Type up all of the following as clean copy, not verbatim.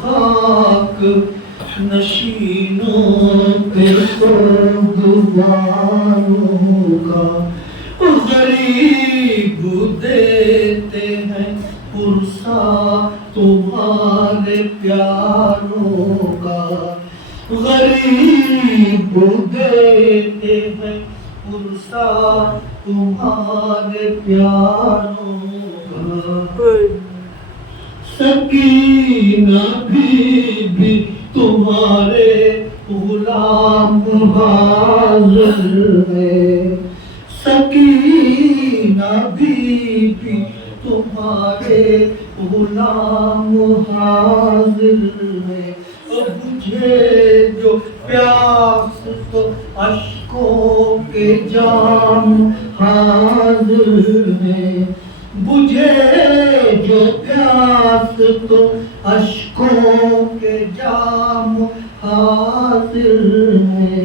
خاک نشینوں پہ سوگواروں کا غریب دیتے ہیں پرسا تمہارے پیاروں کا غریب دیتے ہیں پرسا تمہارے پیاروں کا سکینہ بی تمہارے غلام حاضر ہے سکینہ بی تمہارے غلام حاضر ہے مجھے جو پیاس تو اشکوں کے جام حاضر ہے مجھے جو پیاس تو اشکوں کے جام حاضر ہے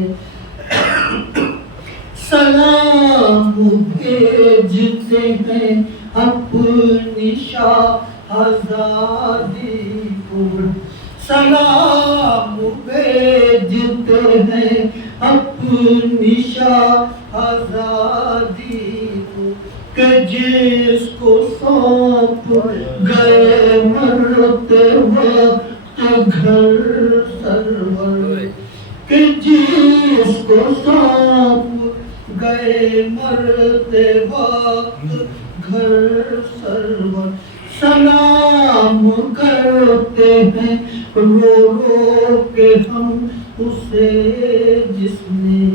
سلام بھیجتے ہیں اپنی شاہزادی کو سلام بھیجتے ہیں اپنی شاہزادی کو کہ جس کو سونپ گئے مرتے وقت گھر سرور کہ جس کو سونپ گئے مرتے وقت گھر سرور سلام کرتے ہیں رو رو کے ہم اسے جس نے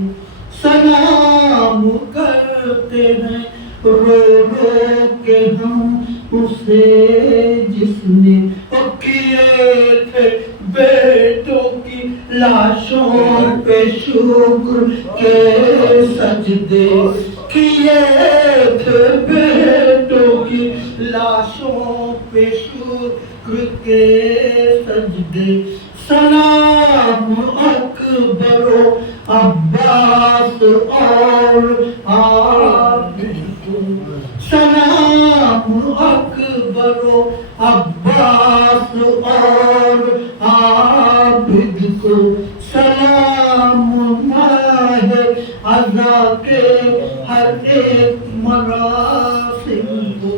سلام کرتے ہیں رو رو کے ہم اسے جس نے کیے تھے بیٹوں کی لاشوں پہ شکر کے سجدے کیے تھے بیٹوں کی لاشوں پہ شکر کے سجدے سلام اکبر و عباس اور سلام اکبر و عباس اور عابد کو سلام ماہ عزا کے ہر ایک مراسم کو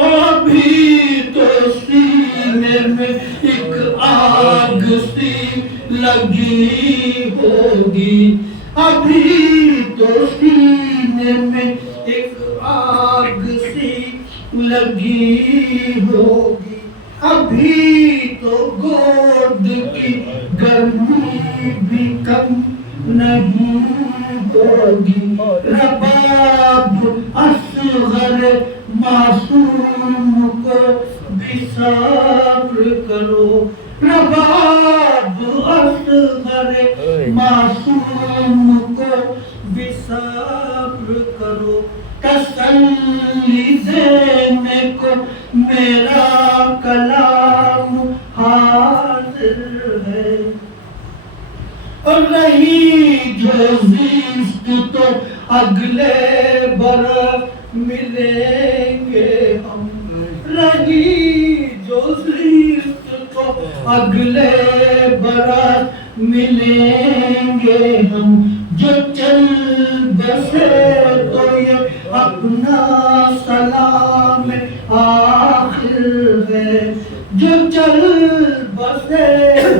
ابھی تو سینے میں ایک آگ سی لگی ہوگی ابھی تو سینے میں ایک آگ سی لگی ہوگی ابھی تو گود کی گرمی بھی کم نہیں ہوگی رباب اصغر معصوم کو بھی صبر کرو رباب اصغر معصوم کو بھی صبر کرو تسلی دینے کو میرا کلام حاضر ہے اور رہی جو زیست تو اگلے برس ملیں گے ہم رہی جو زیست تو اگلے برس ملیں گے ہم جو چل بسے تو یہ اپنا سلام آخر ہے جو چل بسے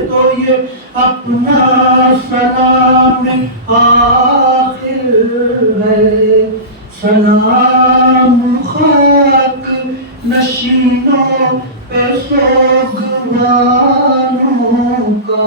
تو یہ اپنا سلام آخر ہے سلام خاک نشینوں پہ سوگواروں کا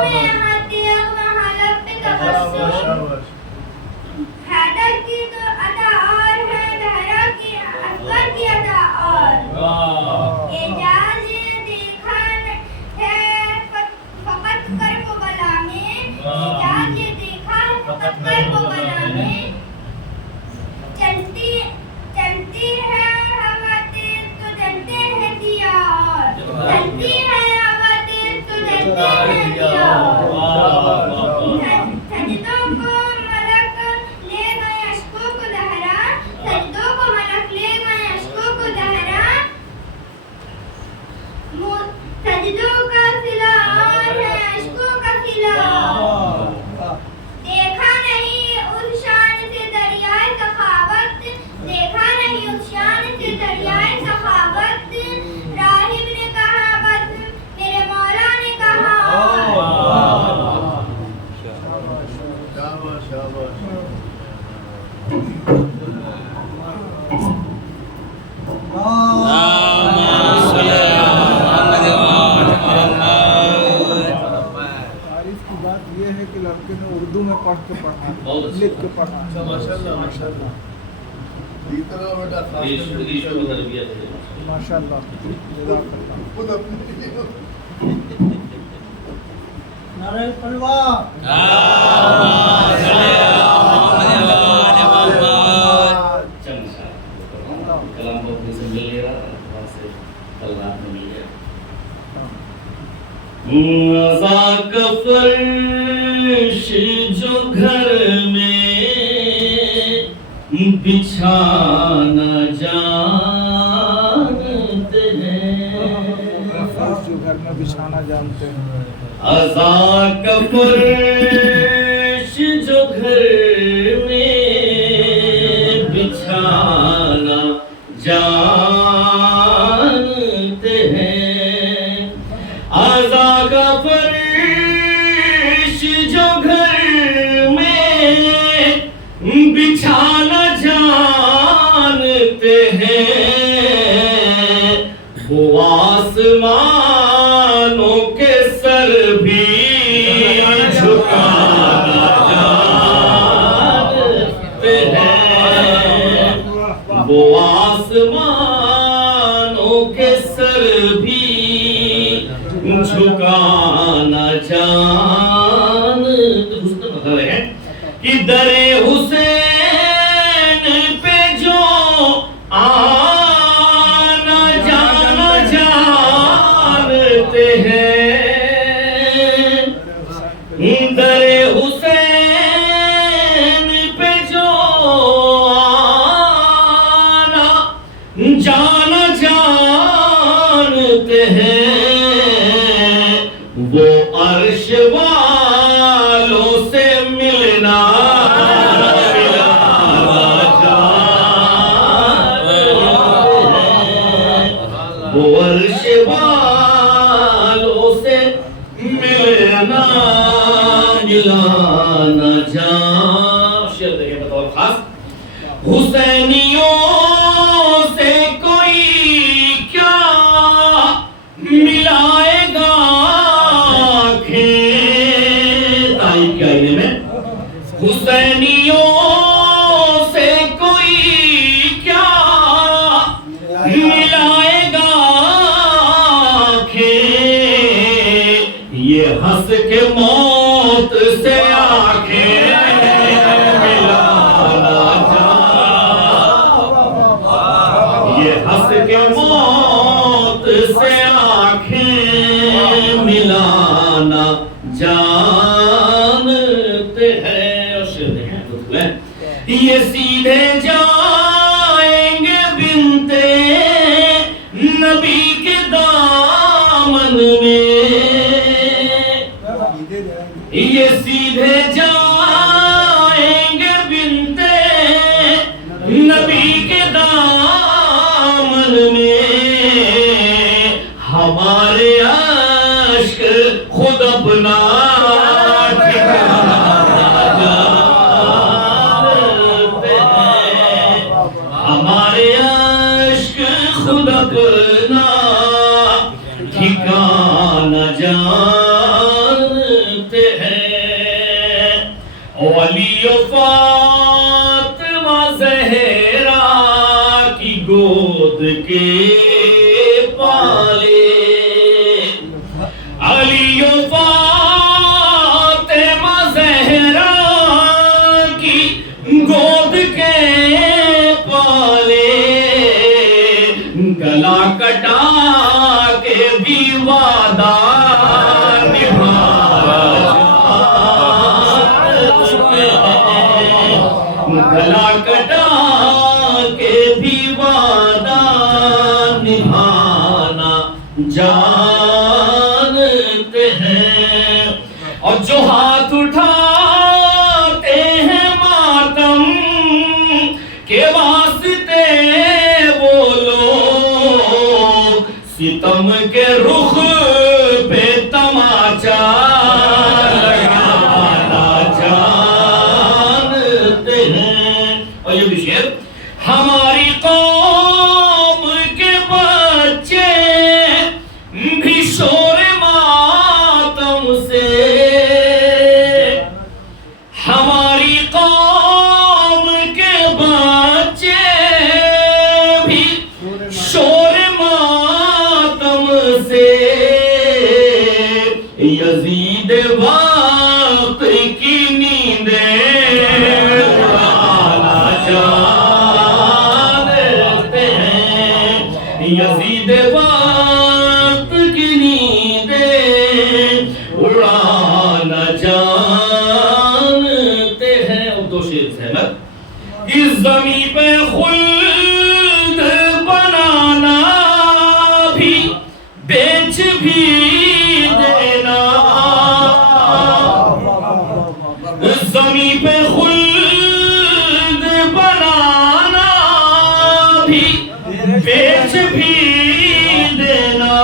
میں یہاں تیغ وہاں لب پہ تبسم حیدر کی تو ادا اور ہے دہرا کی اکبر کی ادا اور اعجاز دیکھا ہے فقط کر کو بلا میں اعجاز دیکھا ہے فقط کر کو بلا میں چلتی ہے ہوا تیز تو جلتے ہیں دیا اور چلتی ہے ہوا تیز تو جلتے ہیں دیا سجدوں کو ملک لے گئے اشکوں کو دہرا سجدوں کو ملک لے گئے اشکوں کو دہرا سجدوں کا صلہ اور ہے اشکوں کا صلہ دیکھا نہیں اس شان سے دریائے سخاوت دیکھا نہیں اس شان سے دریائے سخاوت راہب نے کہا بس میرے مولا نے کہا تعریف کی بات یہ ہے کہ لڑکے نے اردو میں پڑھ کے پڑھا لکھ کے پڑھا ماشاء اللہ ماشاء اللہ نعرہ تکبیر کلام کو اپنے سے مل لے رہا وہاں سے کل رات میں مل گیا ذاک فرش جو گھر میں بچھانا جانتے ہیں جو گھر میں بچھانا جانتے ہیں ذاک فرش جو گھر میں بچھانا جانتے ہیں آزا کا فرش جو گھر میں بچھانا جانتے ہیں وہ آسمانوں کے سر بھی جھکانا جانتے ہیں وہ آسمانوں کے سر بھی جھکانا جانتے ہیں کہ در حسین پہ جو آنا جانا جانتے ہیں در حسین پہ جو آنا جانا جانتے ہیں وہ عرش والوں سے ملنا وہ عرش والوں سے ملنا ملانا جان شعر دیکھیں بطور خاص حسینیوں سے کوئی کیا ملائے گا تائی کے آئینے میں حسینیوں سے کوئی کیا ملائے گا یہ ہنس کے موت سے آنکھیں ملانا یہ ہنس کے موت سے آنکھیں ملانا جانتے ہیں یہ سیدھے جائیں گے بنتے نبی کے دامن میں یہ سیدھے جائیں گے بنتے نبی کے دامن میں ہمارے عشق خود اپنا ہمارے عشق خود اپنا ٹھکانہ جانتے اور جو ہاتھ اٹھاتے ہیں ماتم کے واسطے وہ لوگ ستم کے رخ پہ تماچا لگانا جانتے ہیں. اور یہ بھی شعر ہماری قوم کے بچے بھی شور ماتم سے ہماری قوم کے بچے بھی شور ماتم سے یزید وقت کی نیندیں اڑانا جانتے ہیں. یزید وقت کی نیندیں اڑانا جانتے ہیں. اور دو شعر ہیں نا. اس زمین پہ خلد بنانا بھی بیچ بھی دینا. اس زمین پہ خلد بنانا بھی بیچ بھی دینا.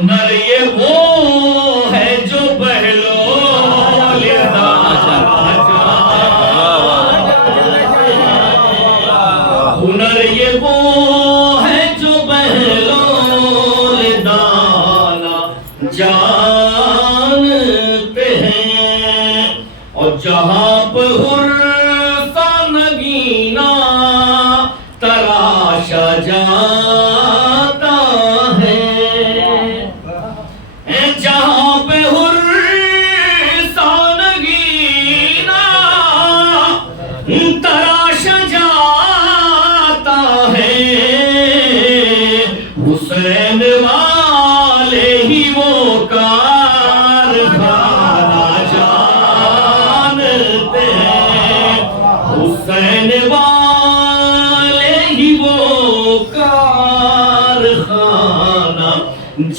ہنر یہ وہ ہے جو بہلول ہنر یہ وہ ہے جو بہلول دانا جانتے ہیں. اور جہاں پہ حرصہ نگینا تراشا جاتا ہے. جہاں پہ حرصہ نگینا تراشا جاتا ہے. حسین والے ہی وہ کارخانہ جانتے ہیں. حسین والے ہی وہ کارخانہ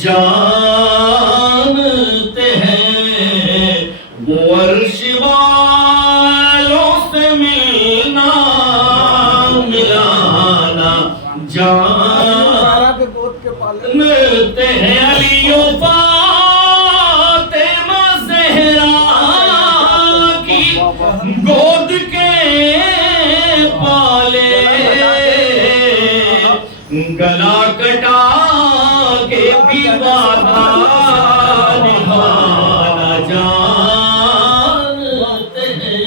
جانتے ہیں. وہ عرش والوں سے ملنا ملانا جانتے ہیں. علی و فاطمہ زہرا کی گود کے پالے گلا کٹا کے بھی وعدہ نبھانا جانتے ہیں.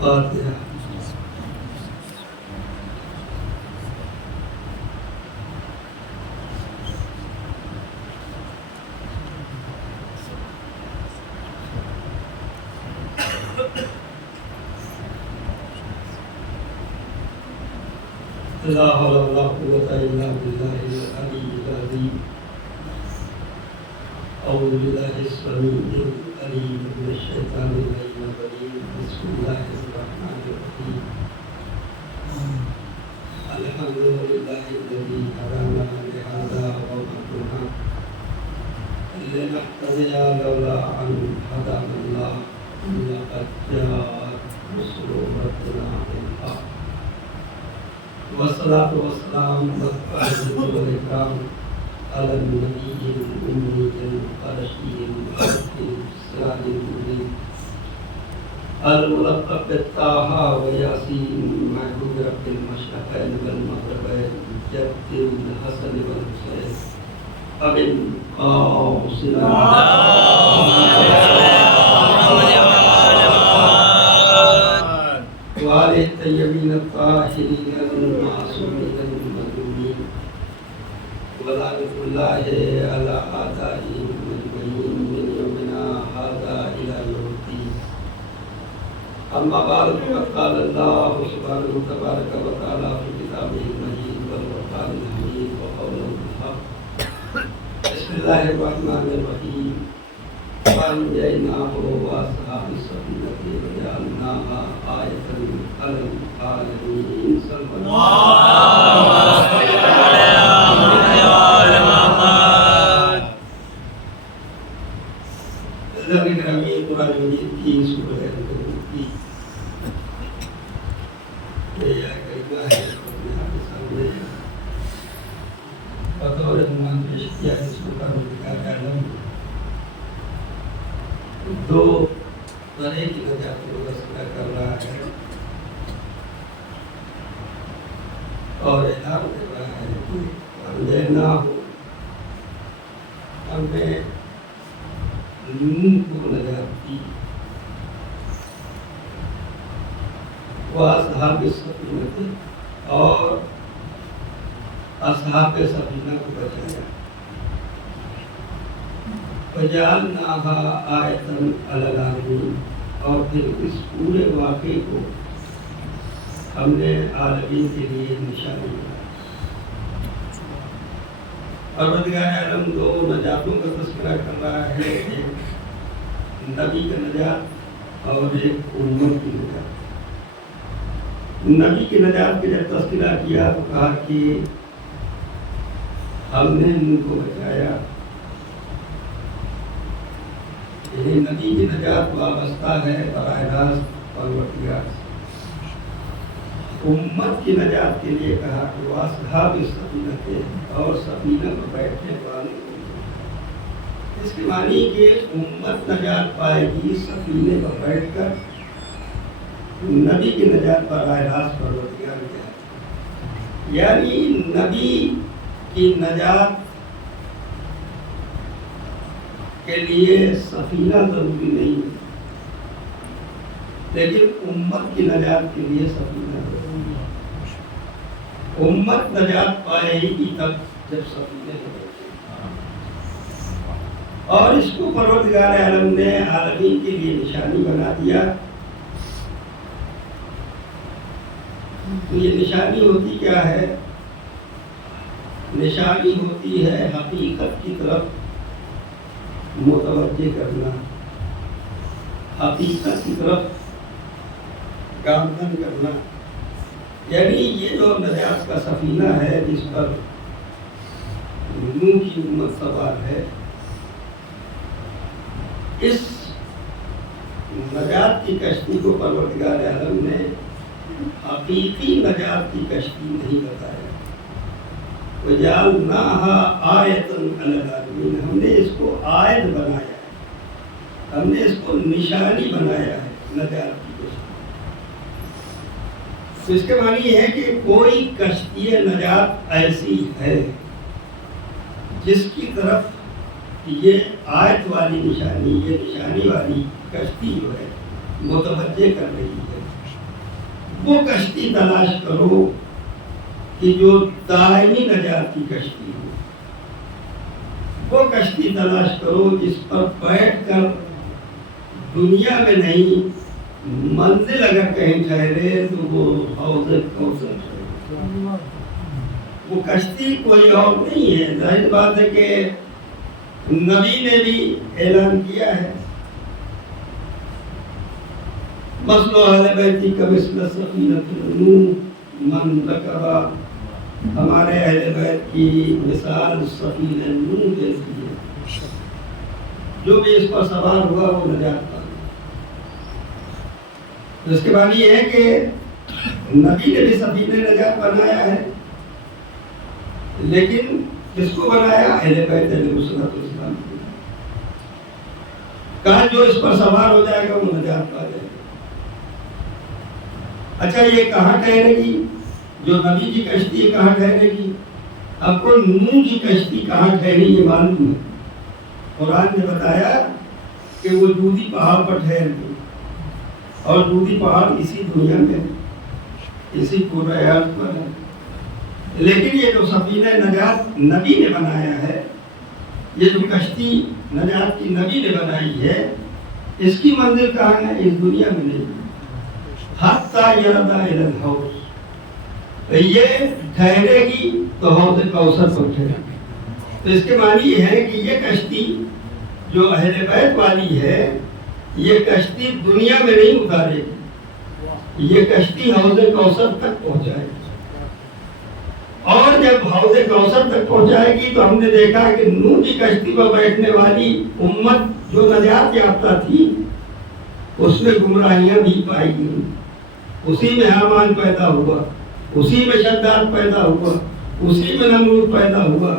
فاتحہ. لا حول ولا قوة إلا بالله العلي العظيم. أعوذ بالله السميع العليم من الشيطان اللعين الرجيم. بسم الله الرحمن الرحيم. الحمد لله الذي هدانا لهذا وما كنا لنهتدي لولا أن هدانا الله. لقد جاءت رسل ربنا بالحق. والصلاة والسلام والإكرام على النبي الأمي القرشي السراج المبين الملقب بالطه وياسين محبوب رب المشرقين والمغربين جد الحسن والحسين أبي القاسم وآله الطيبين الطاهرين المعصومين المظلومين ولعنة الله على أعدائهم أجمعين من يومنا هذا إلى يوم الدين. أما بعد فقد قال الله سبحانه وتعالى في كتابه المجيد اللہ الرحمن الرحیم وَأَنْجَيْنَاهُ وَأَصْحَابَ السَّفِينَةِ وَجَعَلْنَاهَا آيَةً لِلْعَالَمِينَ صلی اللہ گرامی قرآن مجید کی سورہ العنکبوت کی یہ کریمہ ہے آپ کے سامنے بطور عنوان پیش کیا ہے سورہ پروردگار عالم دو طرح کی نجات کو تذکرہ کر رہا ہے اور اعلان کر رہا ہے کہ انجیناہ ہم نے نوح کو نجات دی واصحاب السفینہ اور اصحاب سفینہ کو بچایا وجعلناها آیۃ للعالمین اور پھر اس پورے واقعے کو ہم نے عالمین کے لیے نشانی بنایا۔ پروردگار عالم دو نجاتوں کا تذکرہ کر رہا ہے، ایک نبی کا نجات اور ایک امت کی نجات۔ نبی کی نجات کے جب تذکرہ کیا تو کہا کہ ہم نے ان کو بچایا، یعنی نبی کی نجات وابستہ ہے براہ راست پروردگار سے۔ امت کی نجات کے لیے کہا کہ واصحاب السفینہ کے اور سفینہ پر بیٹھنے والے، اس کے معنی کہ امت نجات پائے گی سفینے پر بیٹھ کر، نبی کی نجات براہ راست پروردگار کے، یعنی نبی کی نجات کے لیے سفینہ ضروری نہیں ہے، لیکن امت کی نجات کے لیے سفینہ ضروری ہے۔ امت نجات پائے گی تب جب سفینے بنے، اور اس کو پروردگار عالم نے عالمین کے لیے نشانی بنا دیا۔ تو یہ نشانی ہوتی کیا ہے؟ نشانی ہوتی ہے حقیقت کی طرف متوجہ کرنا، حقیقت کی طرف گامزن کرنا، یعنی یہ جو نجات کا سفینہ ہے جس پر نوح کی امت سوار ہے، اس نجات کی کشتی کو پروردگار عالم نے حقیقی نجات کی کشتی نہیں بتایا۔ وَجَعَلْنَاهَا آیَةً لِلْعَالَمِینَ، ہم نے اس کو آیت بنایا ہے، ہم نے اس کو نشانی بنایا ہے نجات کی کشتی۔ تو اس کے معنی یہ ہے کہ کوئی کشتی نجات ایسی ہے جس کی طرف یہ آیت والی نشانی، یہ نشانی والی کشتی جو ہے متوجہ کر رہی ہے۔ وہ کشتی تلاش کرو کہ جو دائمی نجات کی کشتی ہو، وہ کشتی تلاش کرو جس پر بیٹھ کر دنیا میں نہیں، منزل اگر کہیں ٹھہرے تو وہ حوض کوثر ہے۔ وہ کشتی کوئی اور نہیں ہے۔ ظاہر بات ہے کہ نبی نے بھی اعلان کیا ہے، مثل اہل بیتی کمثل سفینۃ نوح من رکبھا، ہمارے اہل بیت کی مثال سفینہ نوح جیسی ہے، جو بھی اس پر سوار ہوا وہ نجات پا گیا۔ اس کے معنی یہ ہے کہ نبی نے بھی سفینہ نجات بنایا ہے، لیکن کس کو بنایا؟ اہل بیت علیہ السلام کو۔ کہا جو اس پر سوار ہو جائے گا وہ نجات پا جائے گا۔ اچھا یہ کہاں ٹھہرے گی؟ جو نبی کی کشتی ہے کہاں ٹھہرے گی؟ اب کو نوح کی کشتی کہاں ٹھہری یہ معلوم ہے۔ قرآن نے بتایا کہ وہ دودھی پہاڑ پر ٹھہر گئی، اور دودھی پہاڑ اسی دنیا میں ہے، اسی قرآن پر ہے۔ لیکن یہ جو سفینہ نجات نبی نے بنایا ہے، یہ جو کشتی نجات کی نبی نے بنائی ہے، اس کی منزل کہاں ہے؟ اس دنیا میں نہیں، حتیٰ یرد الی الحوض، یہ ٹھہرے گی تو حوض کوثر پر ٹھہرے گی۔ تو اس کے معنی یہ ہے کہ یہ کشتی جو اہل بیت والی ہے، یہ کشتی دنیا میں نہیں اتارے گی، یہ کشتی حوض کوثر تک پہنچائے گی، اور جب حوض کوثر تک پہنچائے گی تو ہم نے دیکھا کہ نوح کی کشتی پر بیٹھنے والی امت جو نجات یافتہ تھی اس میں گمراہیاں بھی پائی گئی، اسی میں حامان پیدا ہوا، اسی میں شداد پیدا ہوا، اسی میں نمرود پیدا ہوا،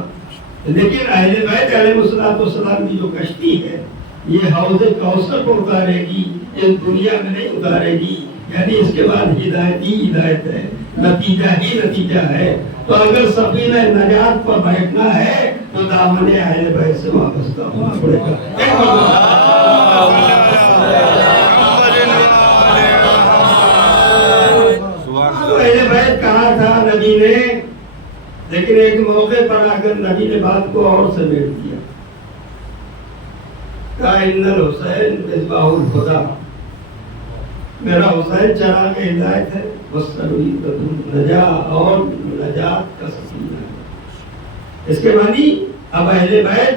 لیکن اہل بیت علیہ السلام کی جو کشتی ہے یہ حوض کوثر کو اتارے گی، اس دنیا میں نہیں اتارے گی، یعنی اس کے بعد ہدایت ہی ہدایت ہے، نتیجہ ہی نتیجہ ہے۔ تو اگر سفینہ نجات پر بیٹھنا ہے تو دامن اہل بیت سے وابستہ ہونا پڑے گا۔ اہل بیت کہا تھا نبی نے، لیکن ایک موقع پر آ کر نبی نے بات کو اور سمیٹ دیا، کہا ان الحسین مصباح الہدی، میرا حسین چراغ ہدایت ہے، والسرید النجاۃ، اور نجات کا سفینہ ہے۔ اس کے معنی اب اہل بیت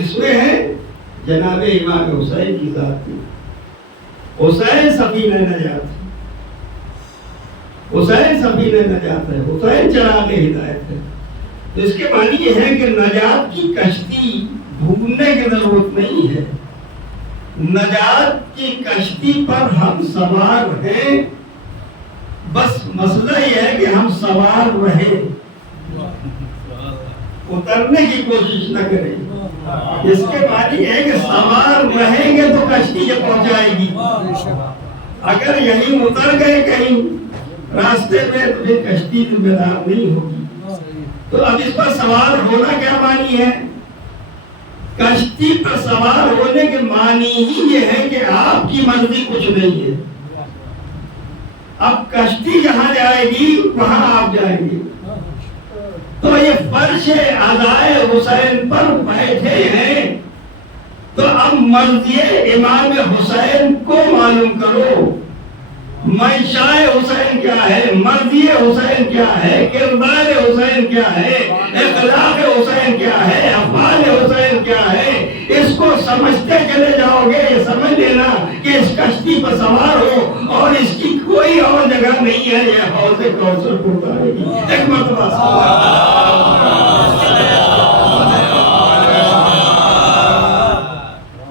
اس میں ہے جناب امام حسین کی ذات میں، حسین سفینہ نجات ہے، حسین سفینہ نجات ہے، حسین چراغ ہدایت ہے۔ تو اس کے معنی یہ ہے کہ نجات کی کشتی ڈھونڈنے کی ضرورت نہیں ہے، نجات کی کشتی پر ہم سوار ہیں، بس مسئلہ یہ ہے کہ ہم سوار رہیں، اترنے کی کوشش نہ کریں۔ اس کے معنی ہے کہ سوار رہیں گے تو کشتی یہ پہنچائے گی، اگر یہیں اتر گئے کہیں راستے میں تو پھر کشتی ذمہ دار نہیں ہوگی۔ تو اب اس پر سوار ہونا کیا معنی ہے؟ کشتی پر سوار ہونے کے معنی ہی یہ ہے کہ آپ کی مرضی کچھ نہیں ہے، اب کشتی جہاں جائے گی وہاں آپ جائیں گے۔ تو یہ فرش عزائے حسین پر بیٹھے ہیں، تو اب مرضی امام حسین کو معلوم کرو، منشاء حسین کیا ہے، مرضی حسین کیا ہے، کردار حسین کیا ہے، اخلاق حسین کیا ہے، افعال حسین کیا ہے، اس کو سمجھتے چلے جاؤ گے، یہ سمجھ لینا کہ اس کشتی پر سوار ہو اور اس کی کوئی اور جگہ نہیں ہے، یہ حوض کوثر کو اتارے گی۔ ایک مرتبہ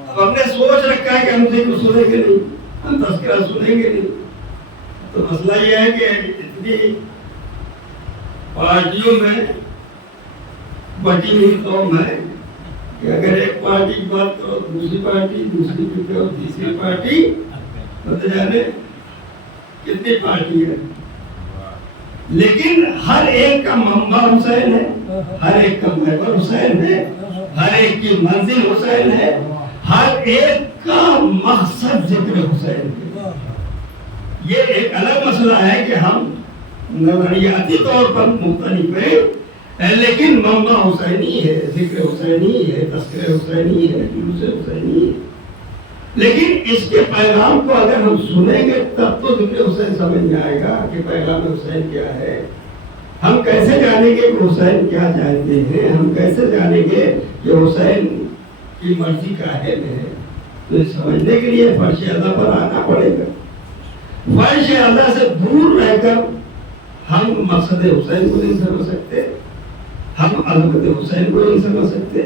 اب ہم نے سوچ رکھا ہے کہ ہم ذکر سنیں گے نہیں، ہم تذکرہ سنیں گے نہیں، تو مسئلہ یہ ہے کہ اتنی پارٹیوں میں بٹی ہوئی قوم ہے کہ اگر ایک پارٹی کی بات کرو دوسری پارٹی، دوسری کی کرو تیسری پارٹی، پتہ جانے کتنی پارٹی ہے، لیکن ہر ایک کا منبع حسین ہے، ہر ایک کا محور حسین ہے، ہر ایک کی منزل حسین ہے، ہر ایک کا مقصد ذکر حسین ہے۔ یہ ایک الگ مسئلہ ہے کہ ہم نظریاتی طور پر مختلف ہیں، لیکن منبع حسینی ہے، ذکر حسینی ہے، تذکر حسینی ہے، جلوس حسینی ہے، لیکن اس کے پیغام کو اگر ہم سنیں گے تب تو ذکر حسین سمجھ میں آئے گا کہ پیغام حسین کیا ہے۔ ہم کیسے جانیں گے کہ حسین کیا چاہتے ہیں، ہم کیسے جانیں گے کہ حسین کی مرضی کا اہل ہے؟ تو اس سمجھنے کے لیے فرش اعلیٰ پر آنا پڑے گا۔ فرش اعلیٰ سے دور رہ کر ہم مقصد حسین کو نہیں سمجھ سکتے، ہم عظمت حسین کو نہیں سمجھ سکتے،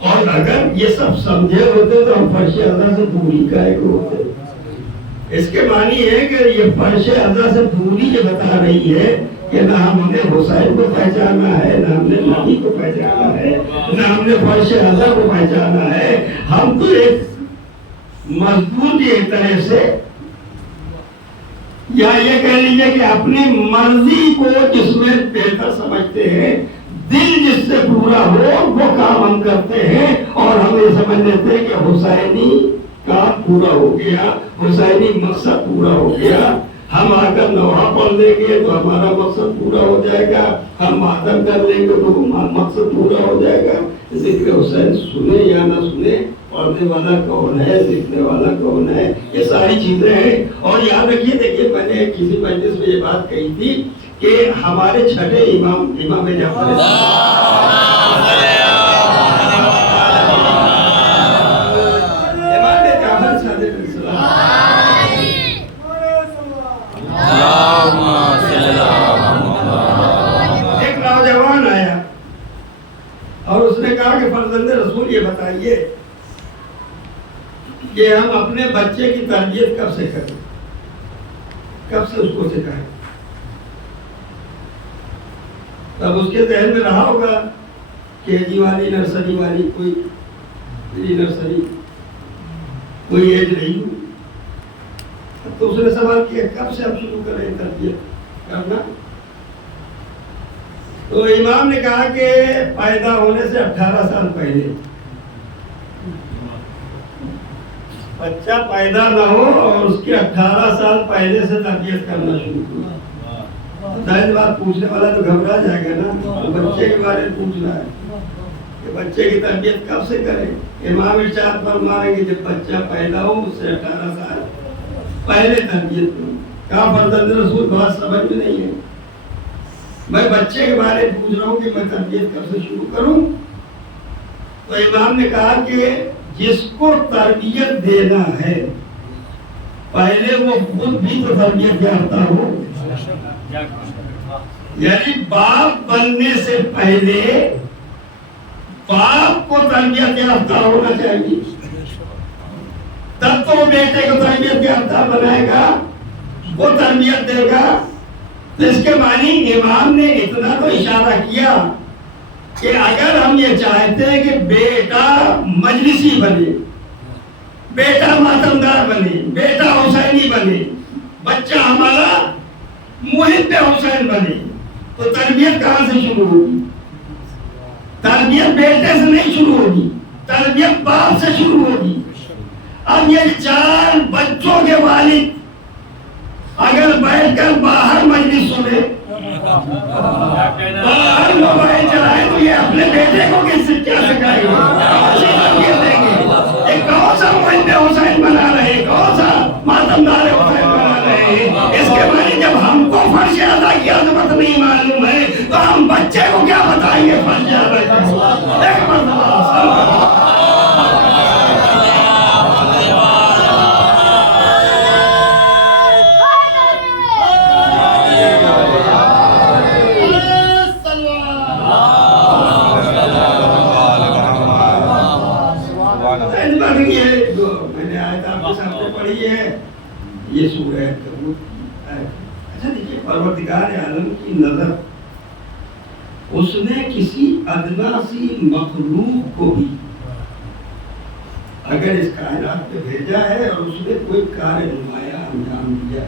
اور اگر یہ سب سمجھے ہوتے تو ہم فرش اعلیٰ سے دوری کا ایک ہوتے۔ اس کے معنی ہے کہ یہ فرش اعلیٰ سے دوری یہ بتا رہی ہے کہ نہ ہم نے حسین کو پہچانا ہے، نہ ہم نے نبی کو پہچانا ہے، نہ ہم نے فرش اعلیٰ کو پہچانا ہے، ہم تو ایک مضبوط ایک طرح سے یا یہ کہہ لیجیے کہ اپنی مرضی کو جس میں بہتر سمجھتے ہیں، دل جس سے پورا ہو وہ کام ہم کرتے ہیں، اور ہم یہ سمجھ لیتے ہیں کہ حسینی کام پورا ہو گیا، حسینی مقصد پورا ہو گیا، ہم آ کر نوحہ پڑھ لیں گے تو ہمارا مقصد پورا ہو جائے گا، ہم ماتم کر لیں گے تو مقصد پورا ہو جائے گا۔ ذکر حسین سنے یا نہ سنے، پڑھنے والا کون ہے، لکھنے والا کون ہے، یہ ساری چیزیں ہیں۔ اور یاد رکھیے، دیکھیے میں نے کسی مجلس میں یہ بات کہی تھی کہ ہمارے چھٹے امام جعفر ایک نوجوان آیا اور اس نے کہا کہ فرزند رسول یہ بتائیے کہ ہم اپنے بچے کی تربیت کب سے کریں، کب سے اس کو سکھائیں؟ تب اس کے ذہن میں رہا ہوگا کہ جی والی نرسری والی کوئی نرسری کوئی ایج نہیں، تو اس نے سوال کیا کب سے ہم شروع کریں تربیت کرنا؟ تو امام نے کہا کہ پیدا ہونے سے 18 سال پہلے، بچہ پیدا نہ ہو اور اس کے 18 سال پہلے سے تربیت کرنا شروع کرنا۔ ظاہر بات پوچھنے والا تو گھبرا جائے گا نا، بچے کے بارے میں پوچھنا ہے کہ بچے کی تربیت کب سے کریں؟ امام ارشاد فرمائیں گے جب بچہ پیدا ہو اس سے 18 سال پہلے تربیت کروں۔ کہا فرزند رسول بات سمجھ میں نہیں ہے، میں بچے کے بارے میں پوچھ رہا ہوں کہ میں تربیت کب سے شروع کروں؟ تو امام نے کہا کہ جس کو تربیت دینا ہے پہلے وہ خود بھی تو تربیت یافتہ ہو، یعنی باپ بننے سے پہلے باپ کو تربیت یافتہ ہونا چاہیے، تب تو وہ بیٹے کو تربیت یافتہ بنائے گا، وہ تربیت دے گا۔ تو اس کے معنی امام نے اتنا تو اشارہ کیا کہ اگر ہم یہ چاہتے ہیں کہ بیٹا مجلسی بنے، بیٹا ماتمدار بنے، بیٹا حسینی بنے، بچہ ہمارا محب حسین بنے، تو تربیت کہاں سے شروع ہوگی؟ تربیت بیٹے سے نہیں شروع ہوگی، تربیت باپ سے شروع ہوگی۔ اب یہ 4 بچوں کے والد اگر بیٹھ کر باہر مجلس سنے، باہر موبائل چلائے، تو یہ اپنے بیٹے کو کیا سکھائے گا؟ یہ کون سا محب حسین بنا رہے، کون سا ماتمدار حسین بنا رہے؟ اس کے معنی جب ہم کو فرض ادا کی عظمت نہیں معلوم ہے تو ہم بچے کو کیا بتائیں گے فرض ادا کی؟ ایک مرتبہ یہ سورہ عنکبوت کی آیت۔ اچھا دیکھیے، پروردگار عالم کی نظر اس نے کسی ادنا سی مخلوق کو بھی اگر اس کائنات پہ بھیجا ہے اور اس نے کوئی کار نمایاں انجام دیا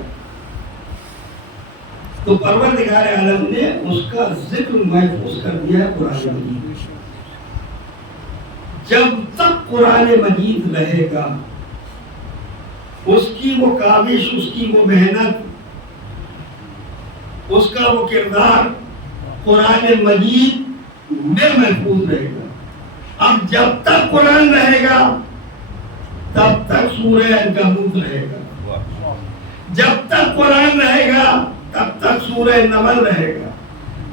تو پروردگار عالم نے اس کا ذکر محفوظ کر دیا ہے قرآن مجید۔ جب تک قرآن مجید رہے گا اس کی وہ کاوش، اس کی وہ محنت، اس کا وہ کردار قرآن مجید میں محفوظ رہے گا۔ اب جب تک قرآن رہے گا تب تک سورہ عنکبوت رہے گا، جب تک قرآن رہے گا تب تک سورہ نمل رہے گا،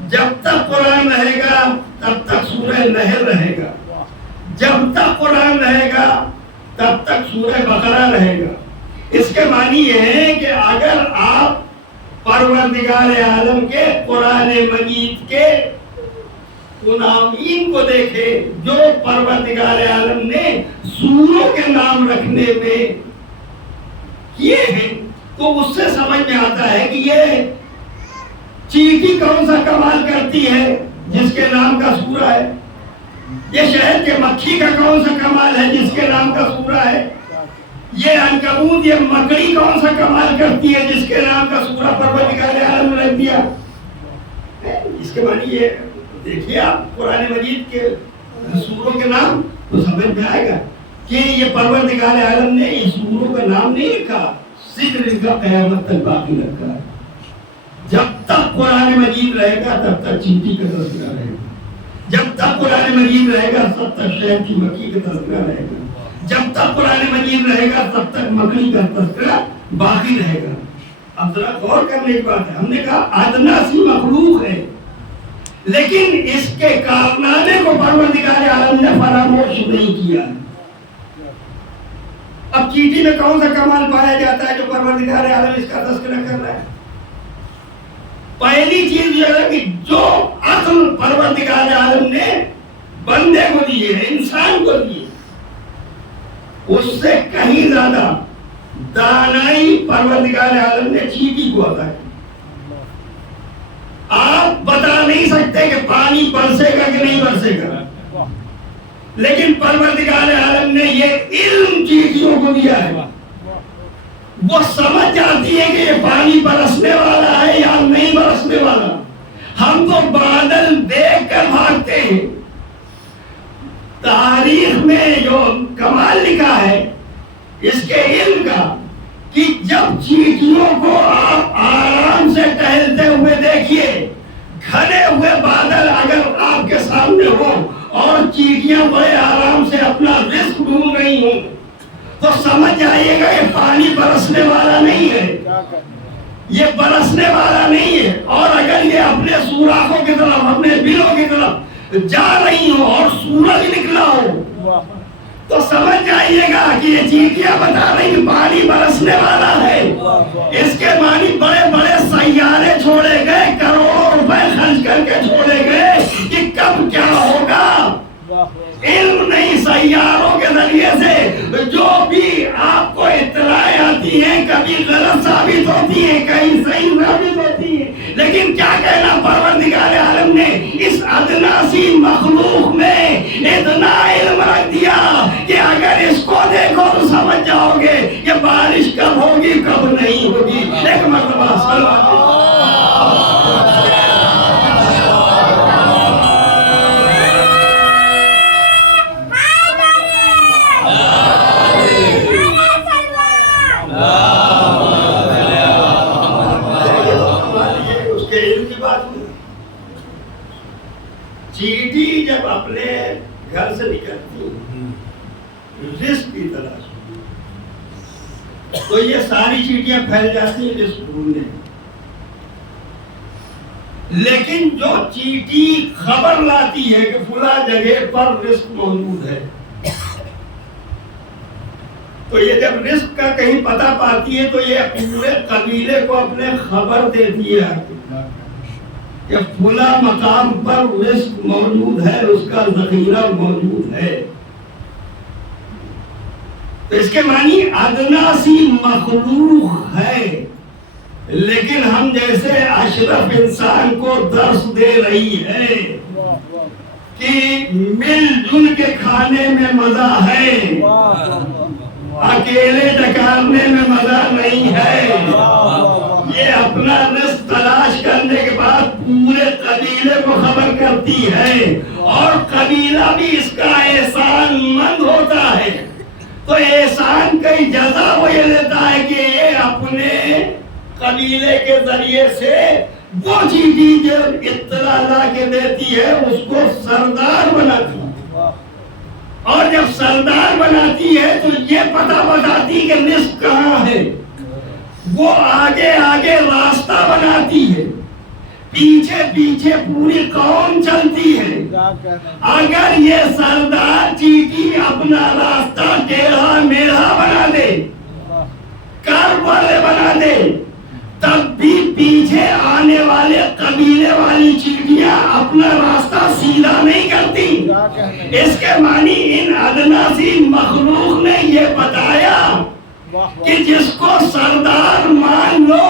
جب تک قرآن رہے گا تب تک سورہ نحل رہے گا، جب تک قرآن رہے گا تب تک سورہ بقرہ رہے گا۔ اس کے معنی یہ ہے کہ اگر آپ پروردگار عالم کے قرآن مجید کے عناوین کو دیکھیں جو پروردگار عالم نے سوروں کے نام رکھنے میں کیے ہیں تو اس سے سمجھ میں آتا ہے کہ یہ چیٹی کون سا کمال کرتی ہے جس کے نام کا سورہ ہے، یہ شہد کے مکھی کا کون سا کمال ہے جس کے نام کا سورہ ہے، یہ عنکبوت، یہ مکڑی کون سا کمال کرتی ہے جس کے نام کا سورہ پروردگار عالم نے رکھ دیا۔ اس کے معنی یہ دیکھیے آپ قرآن مجید کے سوروں کے نام تو سمجھ میں آئے گا کہ یہ پروردگار عالم نے اس سوروں کا نام نہیں رکھا، ذکر ان کا قیامت تک باقی رکھا ہے۔ جب تک قرآن مجید رہے گا تب تک چینٹی کا تذکرہ رہے گا، جب تک قرآن مجید رہے گا تب تک شہد کی مکھی کا تذکرہ رہے گا، جب تک قرآن مجید رہے گا تب تک مکڑی کا تذکرہ باقی رہے گا۔ اب ذرا غور کرنے کی بات ہے، ہم نے کہا ادنا سی مخلوق ہے، لیکن اس کے کارنامے کو پروردگار عالم نے فراموش نہیں کیا۔ اب چیٹی میں کون سا کمال پایا جاتا ہے جو پروردگار عالم اس کا تذکرہ کر رہا ہے؟ پہلی چیز یہ ہے کہ جو عقل پروردگار عالم نے بندے کو دی ہے، انسان کو دی ہے، اس سے کہیں زیادہ دانائی پروردگار عالم نے چیٹی کو عطا کی۔ آپ بتا نہیں سکتے کہ پانی برسے گا کہ نہیں برسے گا، لیکن پروردگار عالم نے یہ علم چیٹیوں کو دیا ہے، وہ سمجھ جاتی ہے کہ یہ پانی برسنے والا ہے یا نہیں برسنے والا۔ ہم تو بادل دیکھ کر بھاگتے ہیں۔ تاریخ میں جو کمال لکھا ہے اس کے علم کا کہ جب چیٹیوں کو آپ آرام سے ٹہلتے ہوئے دیکھیے، گھنے ہوئے بادل اگر آپ کے سامنے ہو اور چیٹیاں بڑے آرام سے اپنا رزق ڈھونڈ رہی ہوں تو سمجھ جائیے گا یہ پانی برسنے والا نہیں ہے، یہ برسنے والا نہیں ہے۔ اور اگر یہ اپنے سوراخوں کی طرف، اپنے بلوں کی طرف جا رہی ہو اور سورج نکلا ہو تو سمجھ جائیے گا کہ یہ چیٹیاں بتا رہی کہ پانی برسنے والا ہے۔ اس کے معنی بڑے بڑے سیارے چھوڑے گئے، کروڑوں روپے خرچ کر کے چھوڑے گئے کہ کب کیا ہوگا۔ علم نہیں، سیاروں کے ذریعے سے جو بھی آپ کو اطلاع آتی ہیں کبھی غلط ثابت ہوتی ہیں، کہیں صحیح ثابت ہوتی ہیں، لیکن کیا کہنا پروردگار عالم نے اس ادنا سی مخلوق میں اتنا علم رکھ دیا کہ اگر اس کو دیکھو تو سمجھ جاؤ گے کہ بارش کب ہوگی کب نہیں ہوگی۔ ایک مرتبہ صلوات چیٹی جب اپنے گھر سے نکلتی رزق کی تلاش تو یہ ساری چیٹیاں پھیل جاتی ہیں رزق ڈھونڈنے، لیکن جو چیٹی خبر لاتی ہے کہ فلاں جگہ پر رزق موجود ہے تو یہ جب رزق کا کہیں پتہ پاتی ہے تو یہ پورے قبیلے کو اپنے خبر دیتی ہے کہ فلاں مقام پر رزق موجود ہے، اس کا ذخیرہ موجود ہے۔ تو اس کے معنی ادنا سی مخلوق ہے، لیکن ہم جیسے اشرف انسان کو درس دے رہی ہے کہ مل جل کے کھانے میں مزہ ہے، اکیلے ڈکارنے میں مزہ نہیں ہے۔ یہ اپنا رزق تلاش کرنے کے بعد پورے قبیلے کو خبر کرتی ہے اور قبیلہ بھی اس کا احسان مند ہوتا ہے۔ تو احسان کی جزا وہ یہ لیتا ہے کہ یہ اپنے قبیلے کے ذریعے سے وہ چیٹی جو اطلاع لا کے دیتی ہے اس کو سردار بناتی ہے، اور جب سردار بناتی ہے تو یہ پتہ بتاتی کہ رزق کہاں ہے، وہ آگے آگے راستہ بناتی ہے، پیچھے پیچھے پوری قوم چلتی ہے۔ اگر یہ سردار چیٹی اپنا راستہ ٹیڑھا میڑھا بنا دے، کر والے بنا دے، تب بھی پیچھے آنے والے قبیلے والی چیٹیاں اپنا راستہ سیدھا نہیں کرتی۔ اس کے معنی ان ادنا سی مخلوق نے یہ بتایا کہ جس کو سردار مان لو،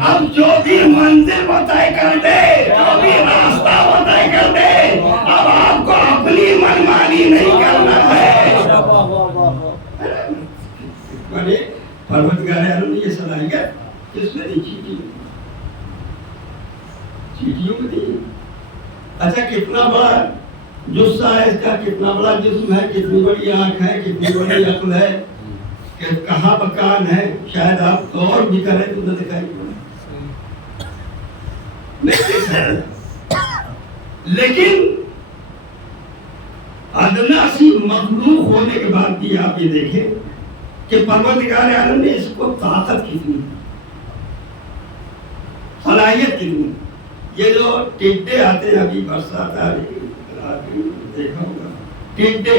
اب جو بھی منزل وہ طے کر دے، جو بھی راستہ وہ طے کر دے، اب آپ کو اپنی منمانی نہیں کرنا ہے۔ پروردگار عالم نے یہ صلاحیت کس میں دی؟ چیٹیوں میں دی۔ اچھا کتنا بڑا جثہ ہے اس کا، کتنا بڑا جسم ہے، کتنی بڑی آنکھ ہے، کتنی بڑی عقل ہے، کہ کہاں مکان ہے، شاید آپ غور بھی کریں تو نہ دکھائی پڑے، لیکن ادنا سی مخلوق ہونے کے بعد بھی آپ یہ دیکھیں کہ پروردگار عالم نے اس کو طاقت کتنی، صلاحیت کتنی، یہ جو ٹڈے آتے ہیں ابھی برسات آ رہی ہے دیکھا ہوگا ٹڈے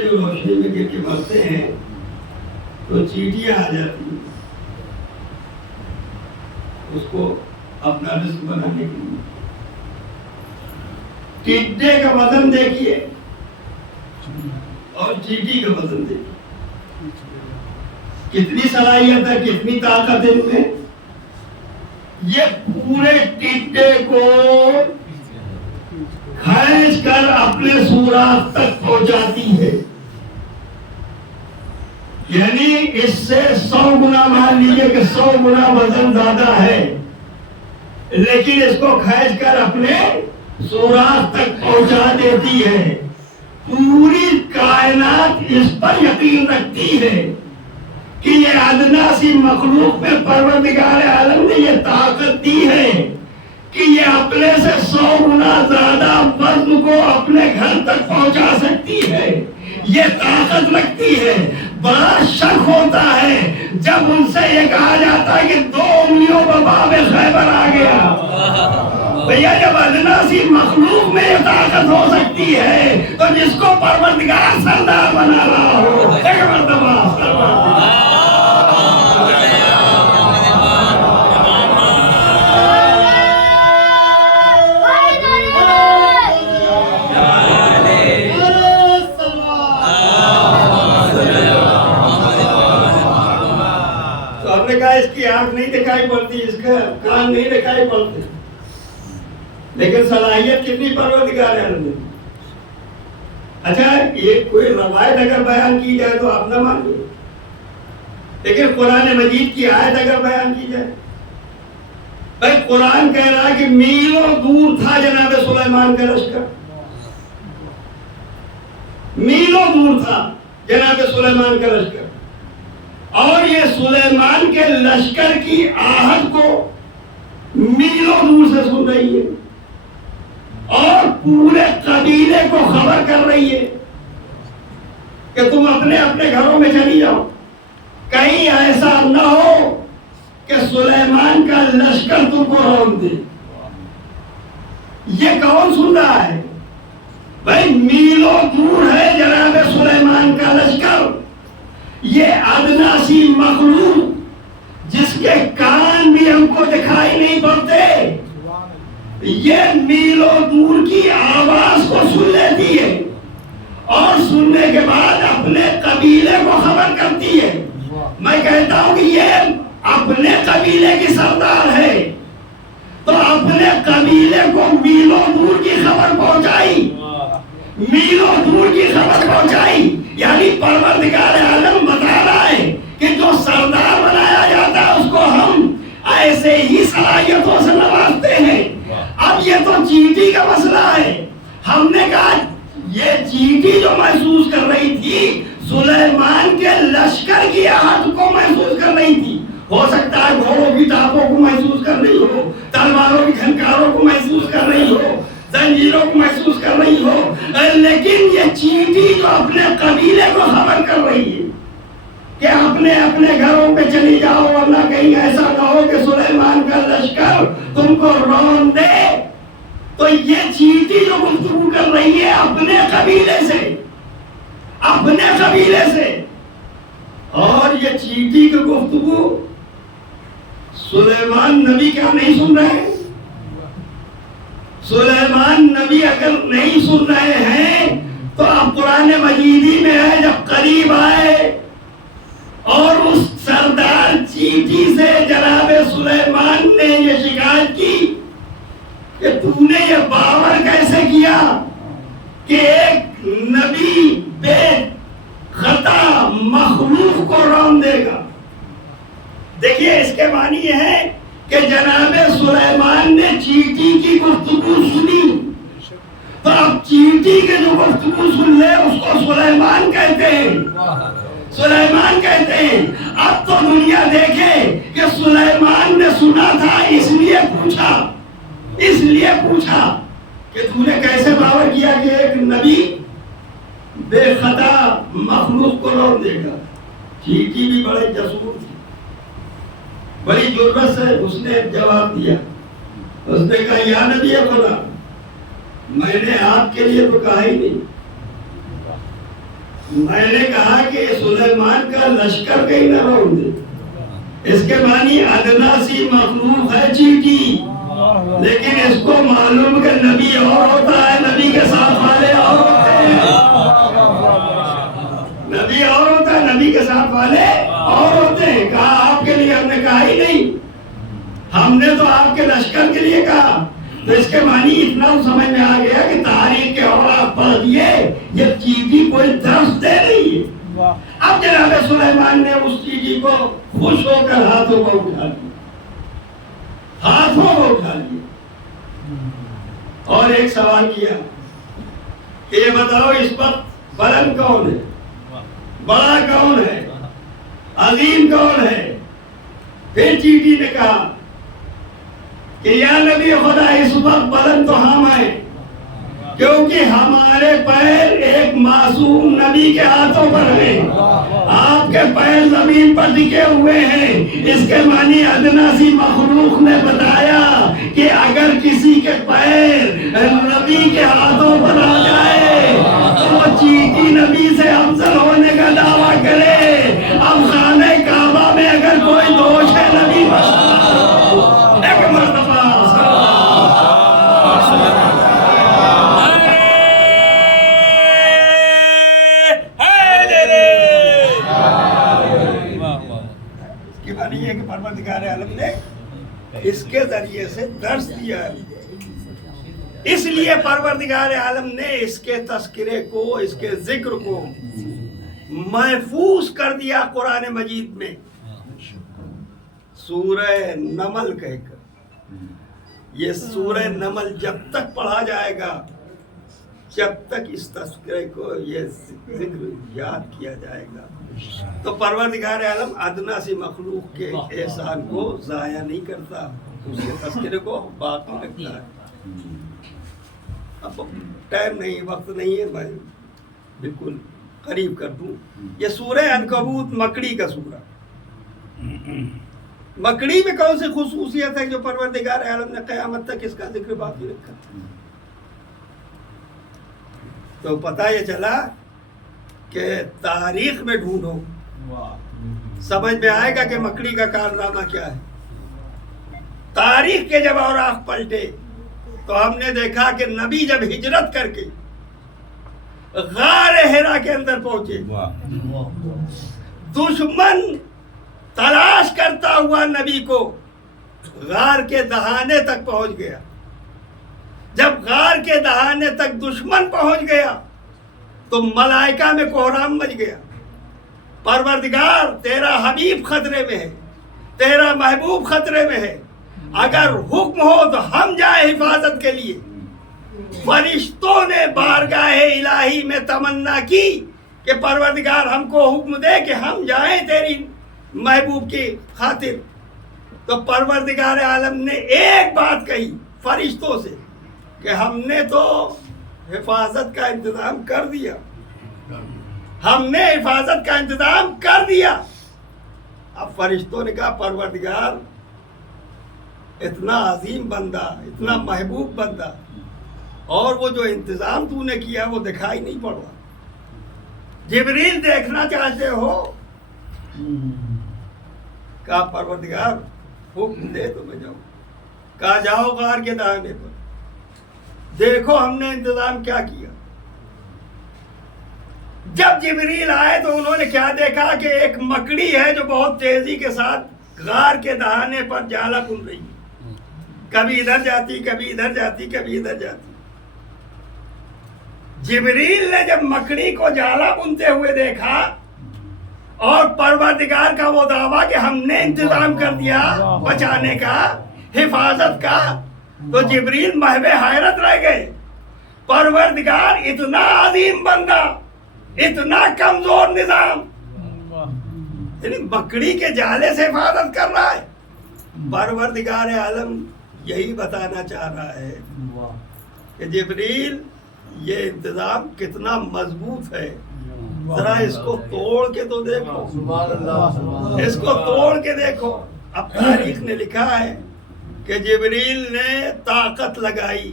جو روشنی میں گر کے مرتے ہیں تو چیٹیاں آ جاتی ہیں اس کو اپنا رزق بنانے کے لیے. ٹڈے کا وزن دیکھیے اور چیٹی کا وزن دیکھیے, کتنی صلاحیت ہے, کتنی طاقت ہے ان میں. یہ پورے ٹڈے کو کھینچ کر اپنے سوراخ تک پہنچاتی ہے. یعنی اس سے 100 گنا مان لیجیے کہ 100 گنا وزن زیادہ ہے, لیکن اس کو کھینچ کر اپنے سوراخ تک پہنچا دیتی ہے. پوری کائنات اس پر یقین رکھتی ہے کہ یہ ادنا سی مخلوق میں پروردگار عالم نے یہ طاقت دی ہے کہ یہ اپنے سے 100 گنا زیادہ وزن کو اپنے گھر تک پہنچا سکتی ہے. یہ طاقت رکھتی ہے. بڑا شک ہوتا ہے جب ان سے یہ کہا جاتا ہے کہ 2 انگلیوں پر باب خیبر آ گیا. بھیا جب ادنا سی مخلوق میں یہ طاقت ہو سکتی ہے تو جس کو پروردگار سردار بنا رہا ہو, ایک مرتبہ سردار اس کی آنکھ نہیں دکھائی پڑتی, اس کا کان نہیں دکھائی پڑتے, لیکن صلاحیت کتنی پروردگار ہے. اچھا یہ کوئی روایت اگر بیان کی جائے تو آپ نہ مانیے, لیکن قرآن مجید کی آیت اگر بیان کی جائے, بھائی قرآن کہہ رہا ہے کہ میلوں دور تھا جناب سلیمان کا لشکر, میلوں دور تھا جناب سلیمان کا لشکر, اور یہ سلیمان کے لشکر کی آہٹ کو میلوں دور سے سن رہی ہے اور پورے قبیلے کو خبر کر رہی ہے کہ تم اپنے اپنے گھروں میں چلی جاؤ, کہیں ایسا نہ ہو کہ سلیمان کا لشکر تم کو روک دے. یہ کون سن رہا ہے؟ بھائی میلوں دور ہے جناب سلیمان کا لشکر. یہ ادنا سی مخلوق جس کے کان بھی ہم کو دکھائی نہیں پڑتے, یہ میلوں دور کی آواز کو سن لیتی ہے اور سننے کے بعد اپنے قبیلے کو خبر کرتی ہے. میں کہتا ہوں کہ یہ اپنے قبیلے کی سردار ہے تو اپنے قبیلے کو میلوں دور کی خبر پہنچائی, میلوں دور کی خبر پہنچائی. یعنی پروردگار عالم بتا رہا ہے کہ جو سردار بنایا جاتا ہے اس کو ہم ایسے ہی صلاحیتوں سے نوازتے ہیں. اب یہ تو چیٹی کا مسئلہ ہے. ہم نے کہا یہ چیٹی جو محسوس کر رہی تھی سلیمان کے لشکر کی آہٹ کو محسوس کر رہی تھی. ہو سکتا ہے گھوڑوں کی ٹاپوں کو محسوس کر رہی ہو, تلواروں کی کھنکاروں کو محسوس کر رہی ہو, زنجیروں کو محسوس کر رہی ہو, لیکن یہ چیٹی جو اپنے قبیلے کو خبر کر رہی ہے کہ اپنے اپنے گھروں پہ چلی جاؤ ورنہ کہیں ایسا نہ ہو کہ سلیمان کا لشکر تم کو رون دے. تو یہ چیٹی جو گفتگو کر رہی ہے اپنے قبیلے سے, اپنے قبیلے سے, اور یہ چیٹی کی گفتگو سلیمان نبی کیا نہیں سن رہے ہیں؟ سلیمان نبی اگر نہیں سن رہے ہیں تو اب قرآن مجیدی میں ہے جب قریب آئے اور اس سردار چیٹی سے جناب سلیمان نے یہ شکایت کی کہ تو نے یہ باور کیسے کیا کہ ایک نبی بے خطا مخلوق کو رون دے گا. دیکھیے اس کے معنی یہ ہے کہ جناب سلیمان نے چیٹی کی گفتگو سنی تو اب چیٹی کے جو گفتگو سن لے اس کو سلیمان کہتے ہیں, سلیمان کہتے ہیں. اب تو دنیا دیکھے کہ سلیمان نے سنا تھا اس لیے پوچھا کہ تو نے کیسے باور کیا کہ ایک نبی بے خطا مخلوق کو روک دے گا. چیٹی بھی بڑے جسور تھی, بڑی جرأت سے اس نے جواب دیا اس نے کہا یا نبی خدا میں نے آپ کے لیے تو کہا ہی نہیں، میں نے کہا کہ سلیمان کا لشکر کہیں نہ روک دے، اس کے معنی ادنا سی مخلوق ہے چیٹی، لیکن اس کو معلوم کہ نبی اور ہوتا ہے، نبی کے ساتھ والے اور ہوتے ہیں، نبی اور ہوتا ہے، نبی کے ساتھ والے اور ہوتے ہیں۔ کہا آپ کے لیے ہم نے کہا ہی نہیں، ہم نے تو آپ کے لشکر کے لیے کہا۔ تو اس کے معنی اتنا سمجھ میں آ گیا کہ تاریخ کے اوراق پڑھ دیے، یہ چیٹی کوئی درس دے رہی ہے۔ اب جناب سلیمان نے اس چیٹی کو خوش ہو کر ہاتھوں کو اٹھا لیا، ہاتھوں کو اٹھا لیا اور ایک سوال کیا کہ یہ بتاؤ اس وقت بلند کون ہے، بڑا کون ہے، عظیم کون ہے؟ پھر چیٹی نے کہا کہ یا نبی خدا اس وقت بلند تو ہم ہیں، کیونکہ ہمارے پیر ایک معصوم نبی کے ہاتھوں پر ہیں، آپ کے پیر زمین پر ٹکے ہوئے ہیں۔ اس کے معنی ادنا سی مخلوق نے بتایا کہ اگر کسی کے پیر نبی کے ہاتھوں پر آ جائے تو وہ چیٹی نبی سے افضل ہونے کا دعویٰ کرے۔ اب خانہ کعبہ میں اگر کوئی دوش ہے نبی ایک مرتبہ کہ پروردگار عالم نے اس کے ذریعے سے درس دیا ہے، اس لیے پروردگار عالم نے اس کے تذکرے کو، اس کے ذکر کو محفوظ کر دیا قرآن مجید میں سورہ نمل کہہ کر۔ یہ سورہ نمل جب تک پڑھا جائے گا، جب تک اس تذکرے کو یہ ذکر یاد کیا جائے گا، تو پروردگار عالم ادنا سی مخلوق کے احسان کو ضائع نہیں کرتا، اس کے تذکرے کو باقی رکھتا ہے۔ اب ٹائم نہیں، وقت نہیں ہے، میں بالکل قریب کر دوں۔ یہ سورہ عنکبوت مکڑی کا سورہ، مکڑی میں کون سی خصوصیت ہے جو پروردگار عالم نے قیامت تک اس کا ذکر باقی رکھا؟ تو پتہ یہ چلا کہ تاریخ میں ڈھونڈو، سمجھ میں آئے گا کہ مکڑی کا کارنامہ کیا ہے۔ تاریخ کے جب اوراق پلٹے تو ہم نے دیکھا کہ نبی جب ہجرت کر کے غار حرا کے اندر پہنچے، دشمن تلاش کرتا ہوا نبی کو غار کے دہانے تک پہنچ گیا۔ جب غار کے دہانے تک دشمن پہنچ گیا تو ملائکہ میں کوہرام مچ گیا۔ پروردگار تیرا حبیب خطرے میں ہے، تیرا محبوب خطرے میں ہے، اگر حکم ہو تو ہم جائیں حفاظت کے لیے۔ فرشتوں نے بارگاہ الہی میں تمنا کی کہ پروردگار ہم کو حکم دے کہ ہم جائیں تیری محبوب کی خاطر۔ تو پروردگار عالم نے ایک بات کہی فرشتوں سے کہ ہم نے تو حفاظت کا انتظام کر دیا، ہم نے حفاظت کا انتظام کر دیا۔ اب فرشتوں نے کہا پروردگار اتنا عظیم بندہ، اتنا محبوب بندہ، اور وہ جو انتظام تو نے کیا وہ دکھائی نہیں پڑ رہا، جبریل دیکھنا چاہتے ہو؟ کہا پروردگار حکم دے تو میں جاؤں۔ کہا جاؤ غار کے دہانے پر، دیکھو ہم نے انتظام کیا کیا۔ جب جبریل آئے تو انہوں نے کیا دیکھا کہ ایک مکڑی ہے جو بہت تیزی کے ساتھ غار کے دہانے پر جالا بن رہی ہے، کبھی ادھر جاتی، کبھی ادھر جاتی، کبھی ادھر جاتی۔ جبریل نے جب مکڑی کو جالا بنتے ہوئے دیکھا اور پروردگار کا وہ دعویٰ کہ ہم نے انتظام کر دیا بچانے کا، حفاظت کا، تو جبریل محو حیرت رہ گئے۔ پروردگار اتنا عظیم بندہ، اتنا کمزور نظام، یعنی مکڑی کے جالے سے حفاظت کر رہا ہے۔ پروردگار عالم یہی بتانا چاہ رہا ہے کہ جبریل یہ انتظام کتنا مضبوط ہے، ذرا اس کو توڑ کے تو دیکھو، اس کو توڑ کے دیکھو۔ اب تاریخ نے لکھا ہے کہ جبریل نے طاقت لگائی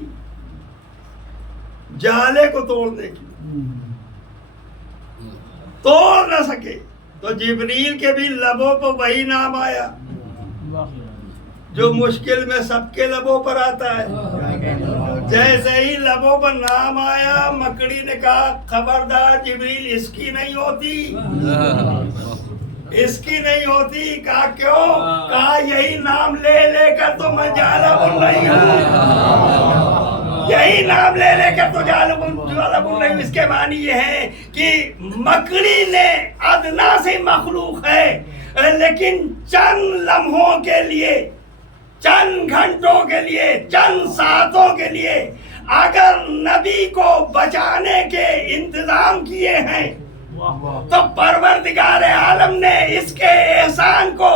جالے کو توڑنے کی، توڑ نہ سکے، تو جبریل کے بھی لبوں پر وہی نام آیا جو مشکل میں سب کے لبوں پر آتا ہے۔ جیسے ہی لبوں پر نام آیا، مکڑی نے کہا خبردار جبریل اس کی نہیں ہوتی، اس کی نہیں ہوتی۔ کہا کیوں؟ کہا یہی نام لے لے کر تو میں جالا بن رہی ہوں، یہی نام لے لے کر تو جالا بن رہی ہوں۔ اس کے معنی یہ ہے کہ مکڑی نے ادنا سی مخلوق ہے، لیکن چند لمحوں کے لیے، چند گھنٹوں کے لیے، چند ساعتوں کے لیے اگر نبی کو بچانے کے انتظام کیے ہیں تو پروردگار عالم نے اس کے احسان کو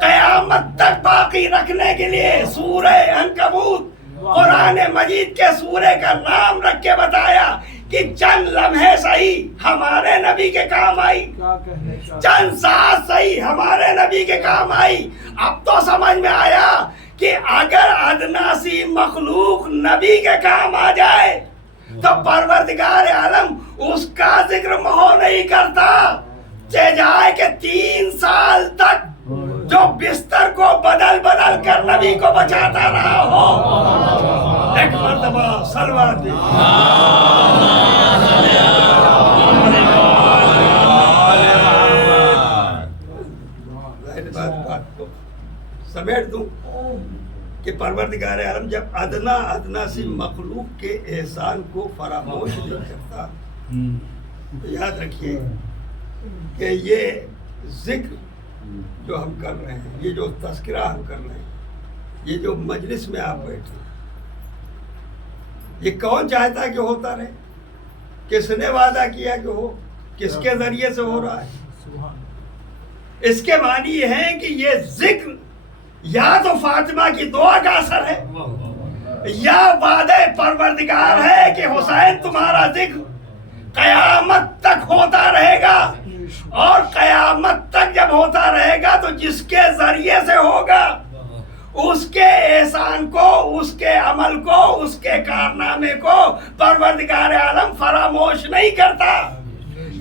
قیامت تک باقی رکھنے کے لیے سورہ عنکبوت قرآن مجید کے سورے کا نام رکھ کے بتایا کہ چند لمحے صحیح ہمارے نبی کے کام آئی، چند ساعت صحیح ہمارے نبی کے کام آئی۔ اب تو سمجھ میں آیا کہ اگر ادنا سی مخلوق نبی کے کام آ جائے تو پروردگار عالم اس کا ذکر مہو نہیں کرتا، چہ جائے کہ 3 سال تک جو بستر کو بدل بدل کر نبی کو بچاتا رہا ہو۔ ایک مرتبہ صلوات دے۔ بات کو سمیٹ دوں کہ پروردگار عالم جب ادنا سی مخلوق کے احسان کو فراموش نہیں کرتا، تو یاد رکھیے کہ یہ ذکر جو ہم کر رہے ہیں، یہ جو تذکرہ ہم کر رہے ہیں، یہ جو مجلس میں آپ بیٹھے ہیں، یہ کون چاہتا ہے کہ ہوتا رہے؟ کس نے وعدہ کیا کہ ہو؟ کس کے ذریعے سے ہو رہا ہے؟ اس کے معنی یہ ہے کہ یہ ذکر یا تو فاطمہ کی دعا کا اثر ہے، یا وعدہ پروردگار ہے کہ حسین تمہارا ذکر قیامت تک ہوتا رہے گا، اور قیامت تک جب ہوتا رہے گا تو جس کے ذریعے سے ہوگا اس کے احسان کو، اس کے عمل کو، اس کے کارنامے کو پروردگار عالم فراموش نہیں کرتا۔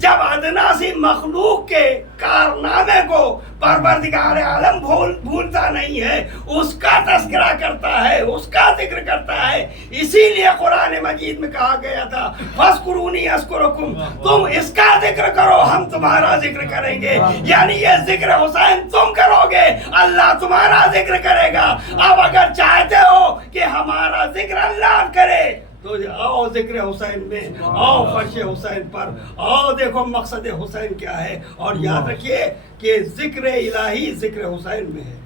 جب ادنا سی مخلوق کے کارنامے کو پروردگار عالم بھولتا نہیں ہے، اس کا تذکرہ کرتا ہے، اس کا ذکر کرتا ہے۔ اسی لیے قرآن مجید میں کہا گیا تھا فَاذْكُرُونِي أَذْكُرْكُمْ، تم اس کا ذکر کرو ہم تمہارا ذکر کریں گے، یعنی یہ ذکر حسین تم کرو گے، اللہ تمہارا ذکر کرے گا۔ اب اگر چاہتے ہو کہ ہمارا ذکر اللہ کرے تو آؤ ذکر حسین میں، آؤ فرش حسین پر، آؤ دیکھو مقصد حسین کیا ہے، اور یاد رکھیے کہ ذکر الہی ذکر حسین میں ہے،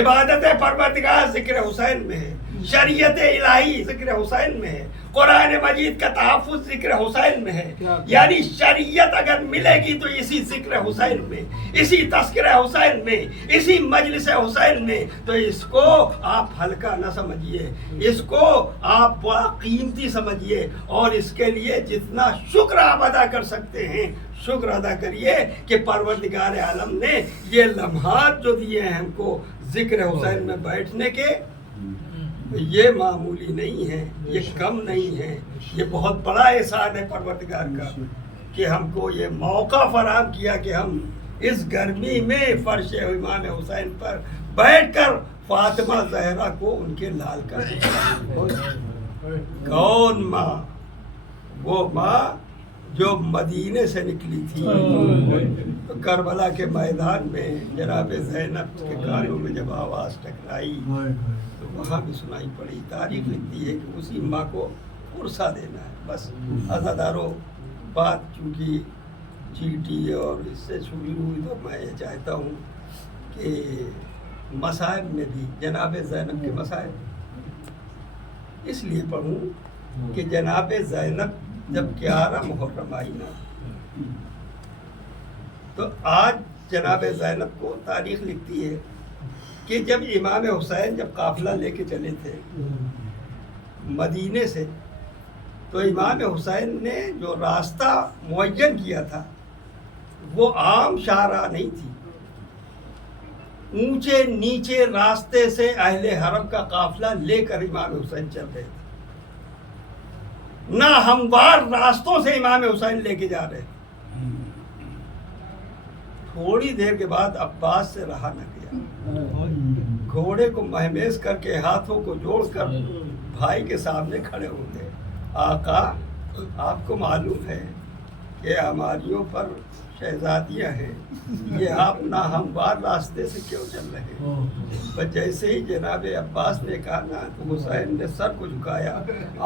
عبادت پروردگار ذکر حسین میں ہے، شریعت الہی ذکر حسین میں ہے، قرآن مجید کا تحفظ ذکر حسین میں ہے۔ یعنی شریعت اگر ملے گی تو اسی ذکر حسین میں، اسی تذکرہ حسین میں، اسی مجلس حسین میں۔ تو اس کو آپ ہلکا نہ سمجھیے، اس کو آپ بڑا قیمتی سمجھیے، اور اس کے لیے جتنا شکر آپ ادا کر سکتے ہیں شکر ادا کریے کہ پروردگار عالم نے یہ لمحات جو دیے ہیں ہم کو ذکر حسین میں بیٹھنے کے، یہ معمولی نہیں ہے، یہ کم نہیں ہے، یہ بہت بڑا احسان ہے پروردگار کا کہ ہم کو یہ موقع فراہم کیا کہ ہم اس گرمی میں فرش امام حسین پر بیٹھ کر فاطمہ زہرا کو ان کے لال کا کون ماں؟ وہ ماں جو مدینے سے نکلی تھی، تو کربلا کے میدان میں جناب زینب کے کانوں میں جب آواز ٹکرائی تو وہاں بھی سنائی پڑی۔ تاریخ لکھتی ہے کہ اسی ماں کو عرصہ دینا ہے۔ بس عزاداروں، بات چونکہ چیٹی اور اس سے شروع ہوئی تو میں یہ چاہتا ہوں کہ مصائب میں بھی جناب زینب کے مصائب اس لیے پڑھوں کہ جناب زینب جب 11 محرم آئی نا، تو آج جناب زینب کو تاریخ لکھتی ہے کہ جب امام حسین جب قافلہ لے کے چلے تھے مدینے سے، تو امام حسین نے جو راستہ معین کیا تھا وہ عام شاہراہ نہیں تھی، اونچے نیچے راستے سے اہل حرم کا قافلہ لے کر امام حسین چل رہے تھے، نہ ہموار راستوں سے امام حسین لے کے جا رہے تھے۔ تھوڑی دیر کے بعد عباس سے رہا نہ گیا، گھوڑے کو مہمیز کر کے ہاتھوں کو جوڑ کر بھائی کے سامنے کھڑے ہو گئے۔ آقا، آپ کو معلوم ہے کہ ہماریوں پر شہزادیاں ہیں، یہ آپ ناہموار راستے سے کیوں چل رہے ہیں؟ بس جیسے ہی جناب عباس نے کہا نا تو حسین نے سر کو جھکایا،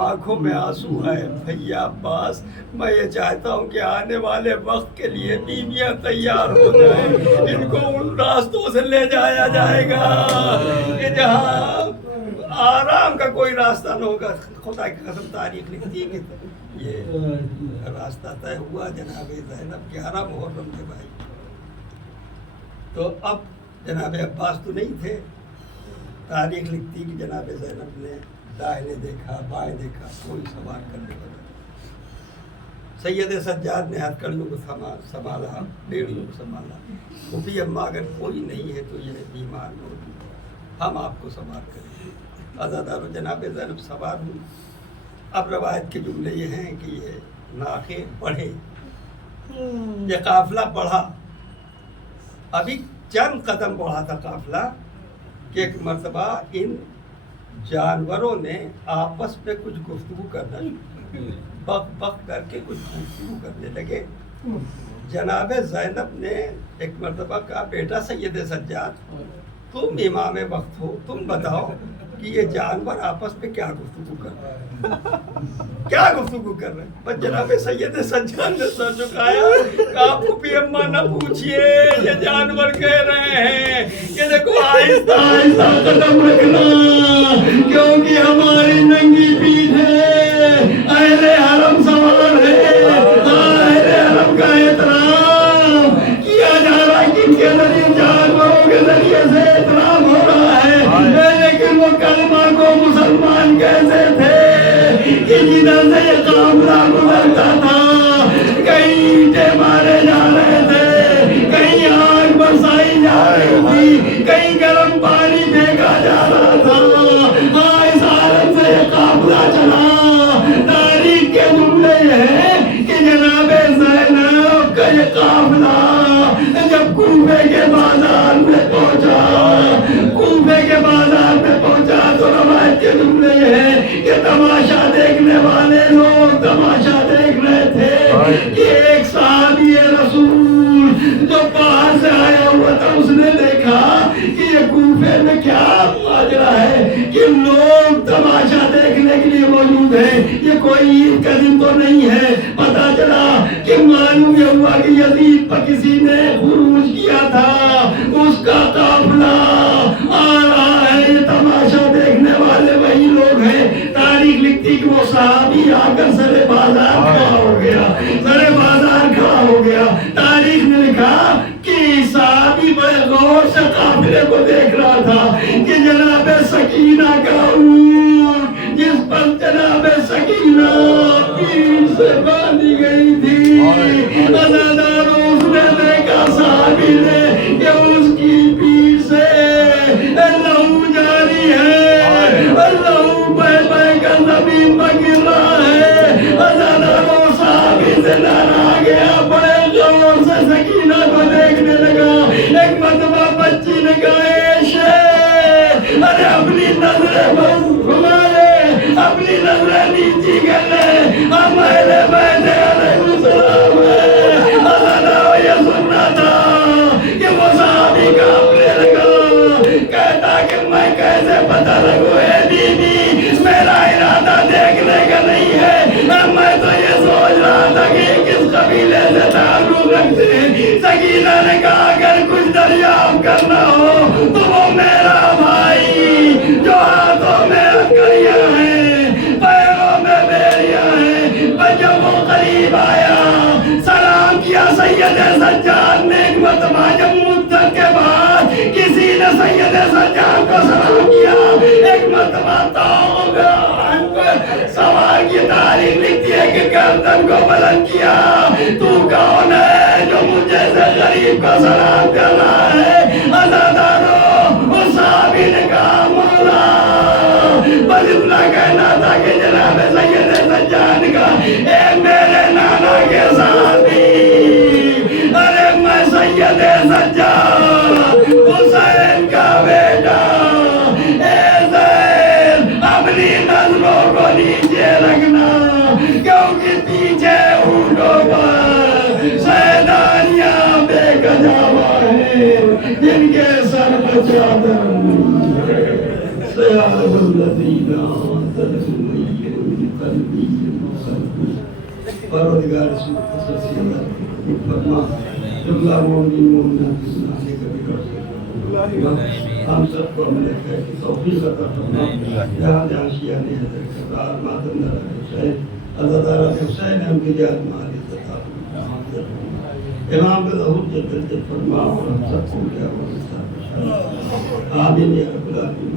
آنکھوں میں آنسو آئے۔ بھیا عباس، میں یہ چاہتا ہوں کہ آنے والے وقت کے لیے بیویاں تیار ہو جائیں، ان کو ان راستوں سے لے جایا جائے گا کہ جہاں آرام کا کوئی راستہ نہ ہوگا۔ خدا کی قسم تاریخ لکھتی ہے کہ یہ راستہ طے ہوا جناب زینب 11 محرم کے بھائی۔ تو اب جناب عباس تو نہیں تھے، تاریخ لکھتی کہ جناب زینب نے دائیں دیکھا بائیں دیکھا، کوئی سوار کرنے والا نہیں۔ سید سجاد نے ہتھکڑیوں کو سنبھالا، بیڑیوں کو سنبھالا، پھوپھی اماں اگر کوئی نہیں ہے تو یہ بیمار موجود ہے، ہم آپ کو سوار کریں گے۔ عزادار جناب زینب سوار ہوئی۔ اب روایت کے جملے یہ ہیں کہ یہ ناخے بڑھے، یہ قافلہ بڑھا، ابھی چند قدم بڑھا تھا قافلہ کہ ایک مرتبہ ان جانوروں نے آپس میں کچھ گفتگو کرنا شروع کی، بک بک کر کے کچھ گفتگو کرنے لگے۔ جناب زینب نے ایک مرتبہ کہا، بیٹا سید سجاد، تم امام وقت ہو، تم بتاؤ کہ یہ جانور آپس میں کیا گفتگو کر رہے ہیں، کیا گفتگو کر رہے ہیں؟ بس جناب سید سجاد نے سر جھکایا، کہا پھوپھی اماں نہ پوچھئے، یہ جانور کہہ رہے ہیں کہ دیکھو آہستہ آہستہ قدم رکھنا، کیونکہ ہماری ننگی پیٹھ ہے، اہل حرم سوار ہے، اہل حرم کا احترام کیا جا رہا ہے، کن کے ذریعے جانوروں کے ذریعے سے احترام ہو رہا ہے، لیکن وہ کلمہ کو مسلمان کیسے تھے کہ جدھر سے یہ قافلہ گزرتا تھا، کہیں اینٹیں مارے جا رہے تھے، کہیں آگ برسائی جا رہی تھی، کہیں گرم پانی پھینکا جا رہا تھا۔ ہاں، اس حالت سے یہ قافلہ چلا۔ تاریخ کے جملے ہیں کہ جناب زینب کا یہ قافلہ جب کوفے کے بازار میں پہنچا، کوفے کے بازار میں پہنچا تو روایت کے جملے ہیں کہ تماشا دیکھنے والے لوگ تماشا دیکھ رہے تھے کہ ایک صحابی رسول جو باہر سے آیا ہوا تھا، اس نے دیکھا کہ یہ کوفے میں کیا ماجرا ہے کہ لوگ تماشا دیکھنے کے لیے موجود ہیں، یہ کوئی عید کا دن تو نہیں ہے۔ پتا چلا کہ معلوم یہ ہوا کہ یزید پر کسی نے خروج کیا تھا، اس کا قافلہ آ رہا ہے، یہ تماشا دیکھنے والے وہی لوگ ہیں۔ تاریخ لکھتی کہ وہ صحابی آ کر سرے بازار کھڑا ہو گیا، سرے بازار کھڑا ہو گیا۔ تاریخ نے لکھا کہ صحابی بڑے غور سے قافلے کو دیکھ رہا تھا کہ جناب سکینہ کا اونٹ جس پر جناب سکینہ پیر سے باندھی گئی تھی، عزاداروں اس نے دیکھا صحابی نے کہ اس کی پیر سے لہو جاری ہے، لہو بہ بہ کر زمین پر گر رہا ہے۔ عزاداروں صحابی سے ڈرا گیا، بڑے غور سے سکینہ کو دیکھنے لگا۔ ایک مرتبہ بچی نے کہا، اے شیخ، ارے اپنی نظریں گھما لے، اپنی نظریں نیچی کر لے، ہم اہل بیت علیہ السلام ہیں۔ عزاداروں یہ سننا تھا کہ وہ صحابی کانپنے لگا، کہتا کہ میں کیسے پتہ لگوں اے بیوی، میرا ارادہ دیکھنے کا نہیں ہے، میں تو یہ سوچ رہا تھا کہ کس قبیلے سے تعلق رکھتے ہیں۔ سکینہ نے کہا اگر کچھ دریافت کرنا ہو تو وہ میرا بھائی جو ہاتھوں میں ہتھکڑیاں ہیں، پیروں میں بیڑیاں ہیں۔ جب وہ قریب آیا، سلام کیا سید سجاد نے، ایک مرتبہ جب مدت کے بعد کسی نے سید سجاد کو سلام کیا، ایک مرتبہ سوار کی تاریخ لکھتی ہے کہ گردن کو بلند کیا، تو کون ہے جو مجھے سے غریب کو سلام کر رہا ہے؟ عزاداروں والذین آمنوا قلبی پروردگار اس میں خصوصی فرما جملہ مومنین مومنات سنانے کا بھی کر ہم سب کو عمل خیر کی توفیق عطا فرما جہاں جہاں شیعہ نے حضرت کرار ماتم نہ حسین اللہ تعالیٰ نے حسین ہم کی جہاں مالی عطا فرما امام کا ظہور جدت فرما اور ہم سب کو کیا ورسا آمین یا رب العالمین.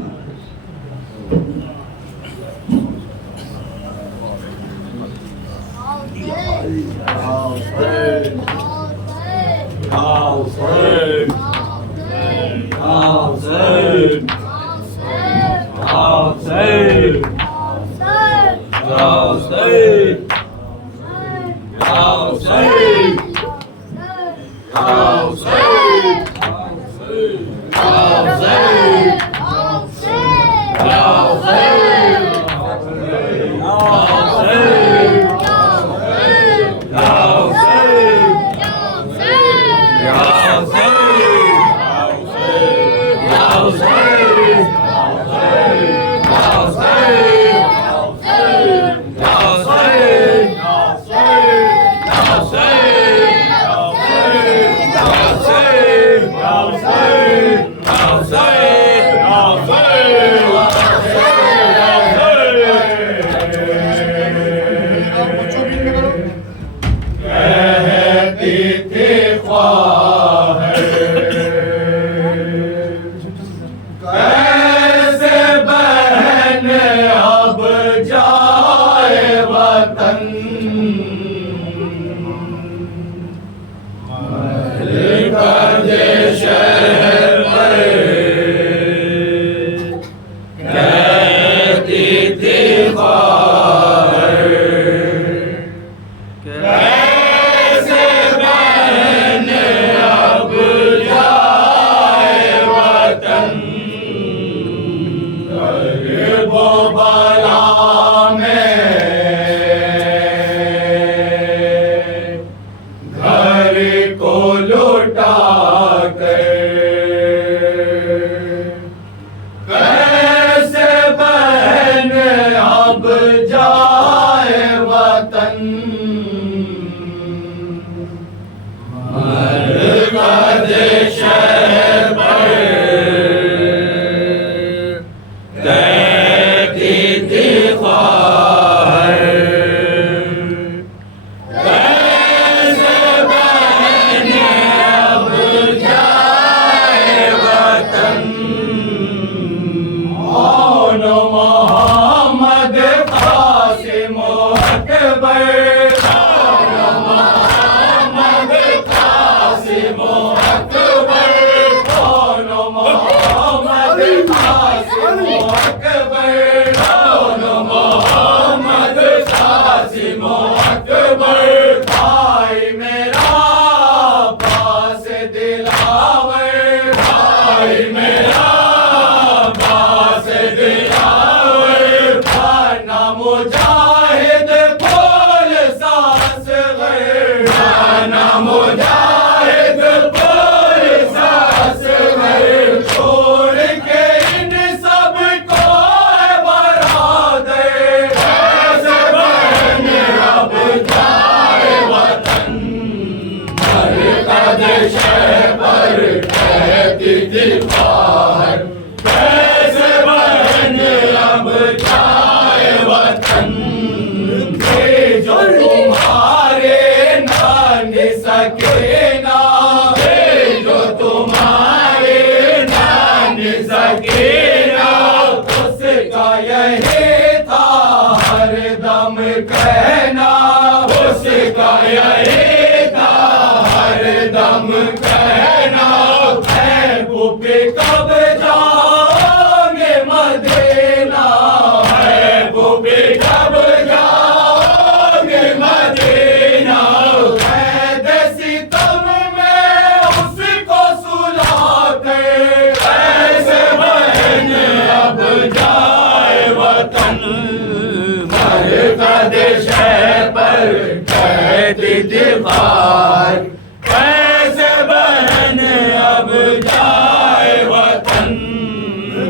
کیسے بہن اب جائے وطن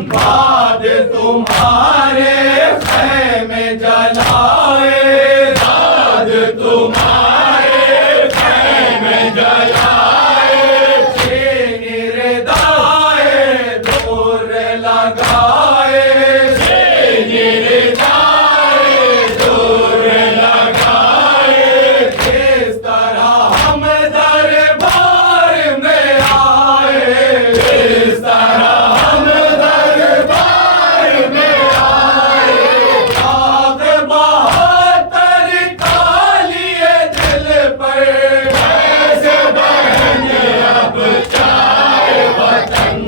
بعد تمہارے تمہارے خیمے جلائے، داد تمہارے خیمے جلائے، چینی ردائے دور لگائے، چینی ردائے دور لگائے، اس طرح ہم دربار میں آئے، اس طرح ہم دربار میں آئے، داغ بہتر کا لیے دل پر، کیسے بہن اب چاہے وطن،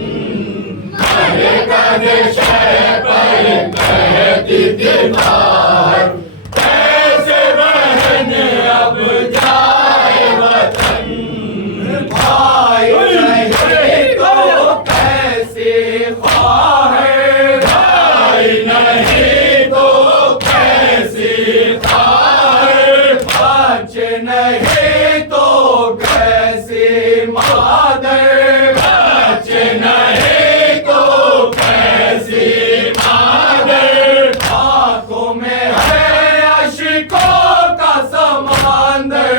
مرکز شہ پر کہتی دیوار، کیسے بہن اب جائے وطن، بھائی نہیں تو کیسے خواہر، بھائی نہیں تو کیسے خواہر، بچے نہیں تو کیسے مادر، بچے نہیں تو کیسے مادر، آنکھوں میں ہے اشکوں کا سمندر،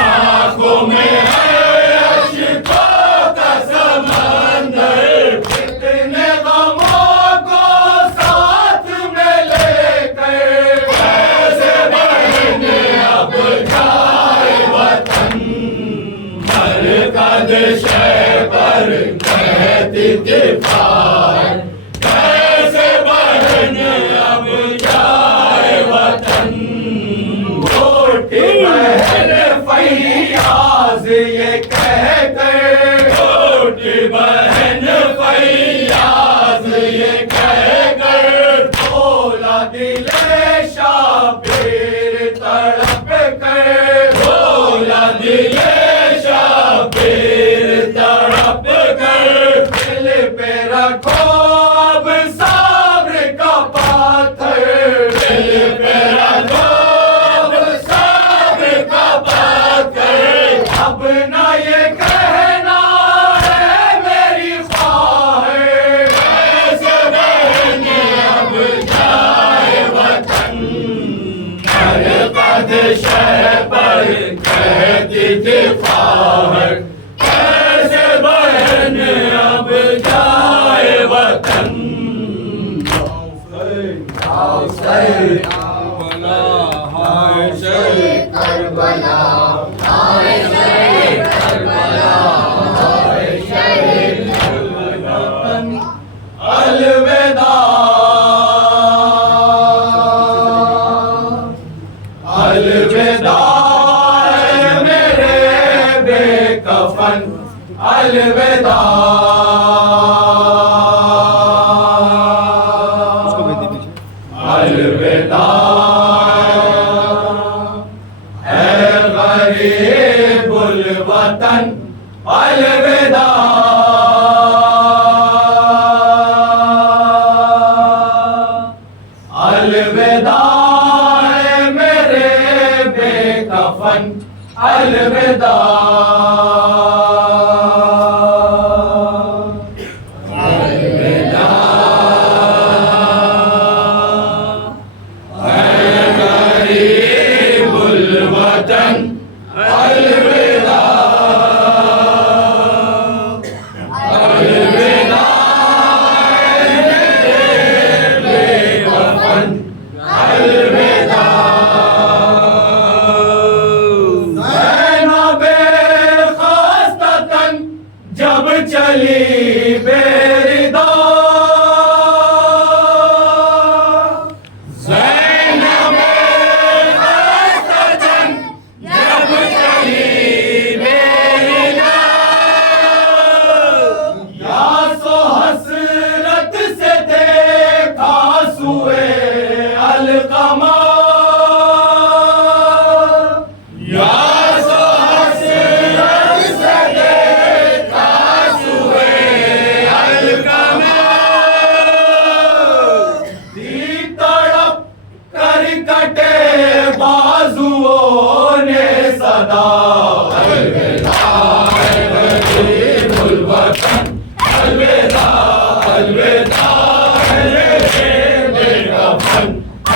آنکھوں میں ہے اشکوں کا سمندر، کتنے غموں کو ساتھ میں لے کر، کیسے بہن اب جائے وطن، مرکز شہ پر کہتی دیوار، کیسے بہن اب جائے وطن، چھوٹی بہن فیاض یہ کہہ کر، چھوٹی بہن فیاض یہ کہہ کر، بولا دل شبیر تڑپ کر، بولا دل شبیر تڑپ کر، دل پہ رکھو اب صبر کا پاتھر، دل پہ رکھو اب صبر کا پاتھر، اب نہ یہ کہنا ہے میری خواہر، کیسے بہن اب جائے وطن، مرکز شہ پر کہتی تھی خواہر، کیسے بہن اب جائے وطن، کربلا، الوداع، الوداع میرے بے کفن، الوداع، الوداع، اے غریب الوطن، الوداع، الوداع میرے بے کفن، الوداع، زینب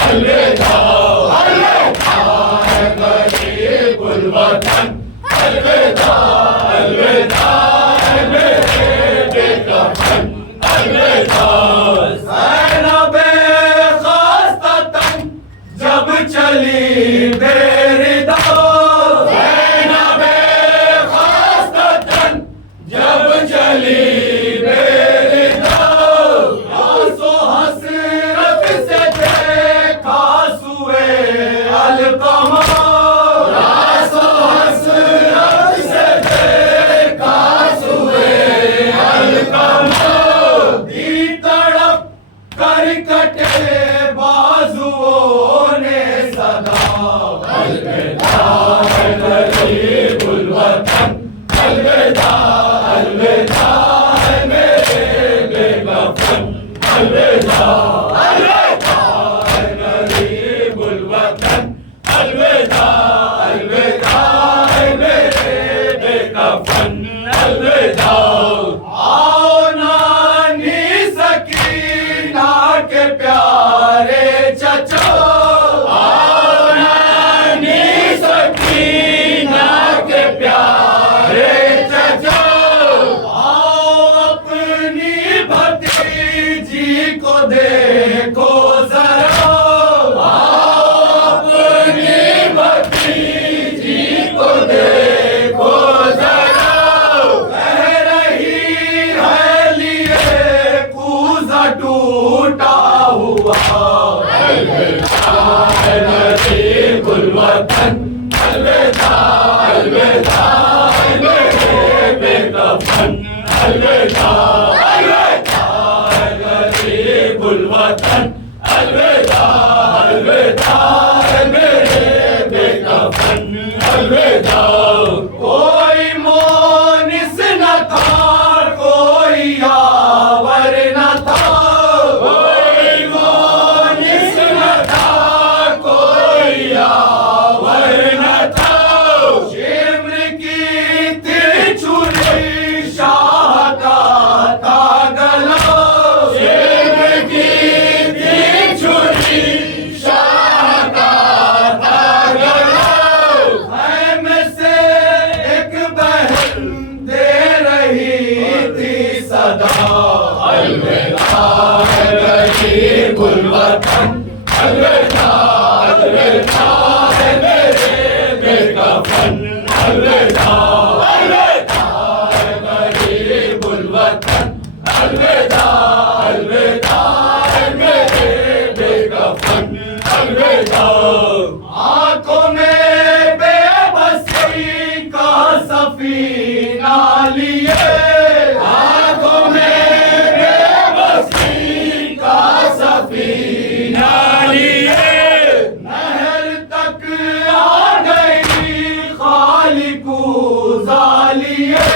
الوداع الوداع ہے غریب الوطن الوداع الوداع ہے میرے بے کفن الوداع زینب خستہ تن جب چلی بے ردا زینب خستہ تن جب چلی بے ردا آس و حسرت سے دیکھا سوئے القمہ آس و حسرت سے دیکھا سوئے القمہ دی تڑپ کر کٹے بازوؤں نے صدا الوداع ہے غریب الوطن الوداع الوداع ہے میرے بے کفن الوداع الوداع ہے غریب الوطن الوداع الوداع ہے میرے بے کفن الوداع آؤ نانی سکینہ کے پیارے چچا آؤ نانی سکینہ کے پیارے چچا آؤ اپنی بھتیجی کو دیکھو ذرا آؤ اپنی بھتیجی کو دیکھو ذرا کہہ رہی ہے لیے کوزہ ٹوٹا ہوا الوداع ہے غریب الوطن الوداع الوداع ہے میرے بے کفن الوداع الوداع ہے غریب الوطن الوداع الوداع ہے میرے بے کفن الوداع کوئی مونس نہ تھا کوئی یاور نہ تھا کوئی مونس نہ تھا کوئی یاور نہ تھا شمر کی ترچھولی شاہ کا تھا گلا شمر کی ترچھولی شاہ کا تھا گلا خیمے سے ایک بہن دے رہی تھی صدا الوداع ہے غریب الوطن الوداع الوداع ہے میرے بے کفن الوداع الوداع ہے غریب الوطن الوداع الوداع ہے میرے بے کفن الوداع آنکھوں میں بے بسی کا سفینہ لیے آنکھوں میں بے بسی کا سفینہ لیے نہر تک آ گئی خالی کوزہ لیے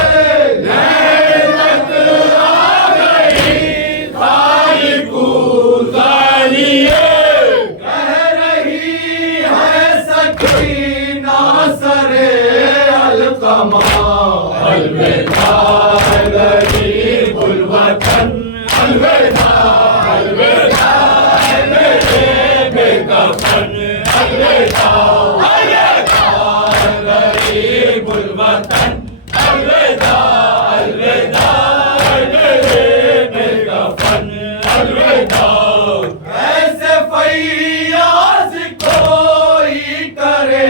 نہر تک آ گئی خالی کوزہ لیے کہہ رہی ہے سکینہ سرے القمہ الوداع ہے غریب الوطن الوداع الوداع ہے میرے بے کفن الوداع الوداع ہے غریب الوطن الوداع الوداع ہے میرے بے کفن الوداع ایسے فیاض کوئی کرے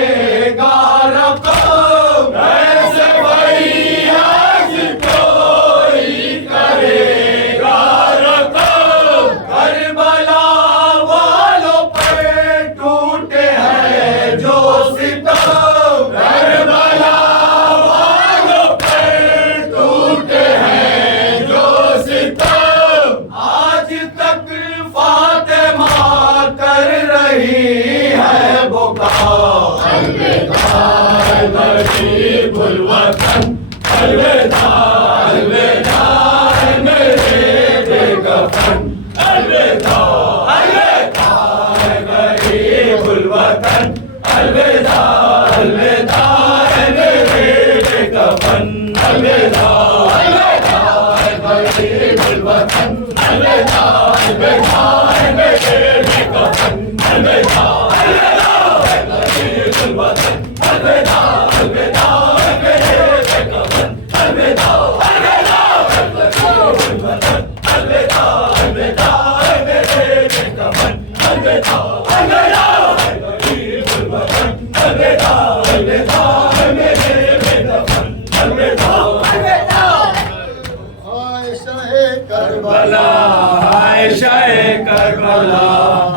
گا رقم ایسے فیاض کوئی کرے گا رقم کربلا والوں پر ٹوٹے ہیں جو ستم کربلا والوں پر ٹوٹے ہیں جو ستم آج تک فاطمہ کر رہی ہے بکا الوداع ہے غریب الوطن الوداع الوداع ہے میرے بے کفن الوداع الوداع ہے غریب الوطن الوداع الوداع ہے میرے بے کفن الوداع الوداع ہے غریب الوطن الوداع الوداع ہے میرے بے کفن الوداع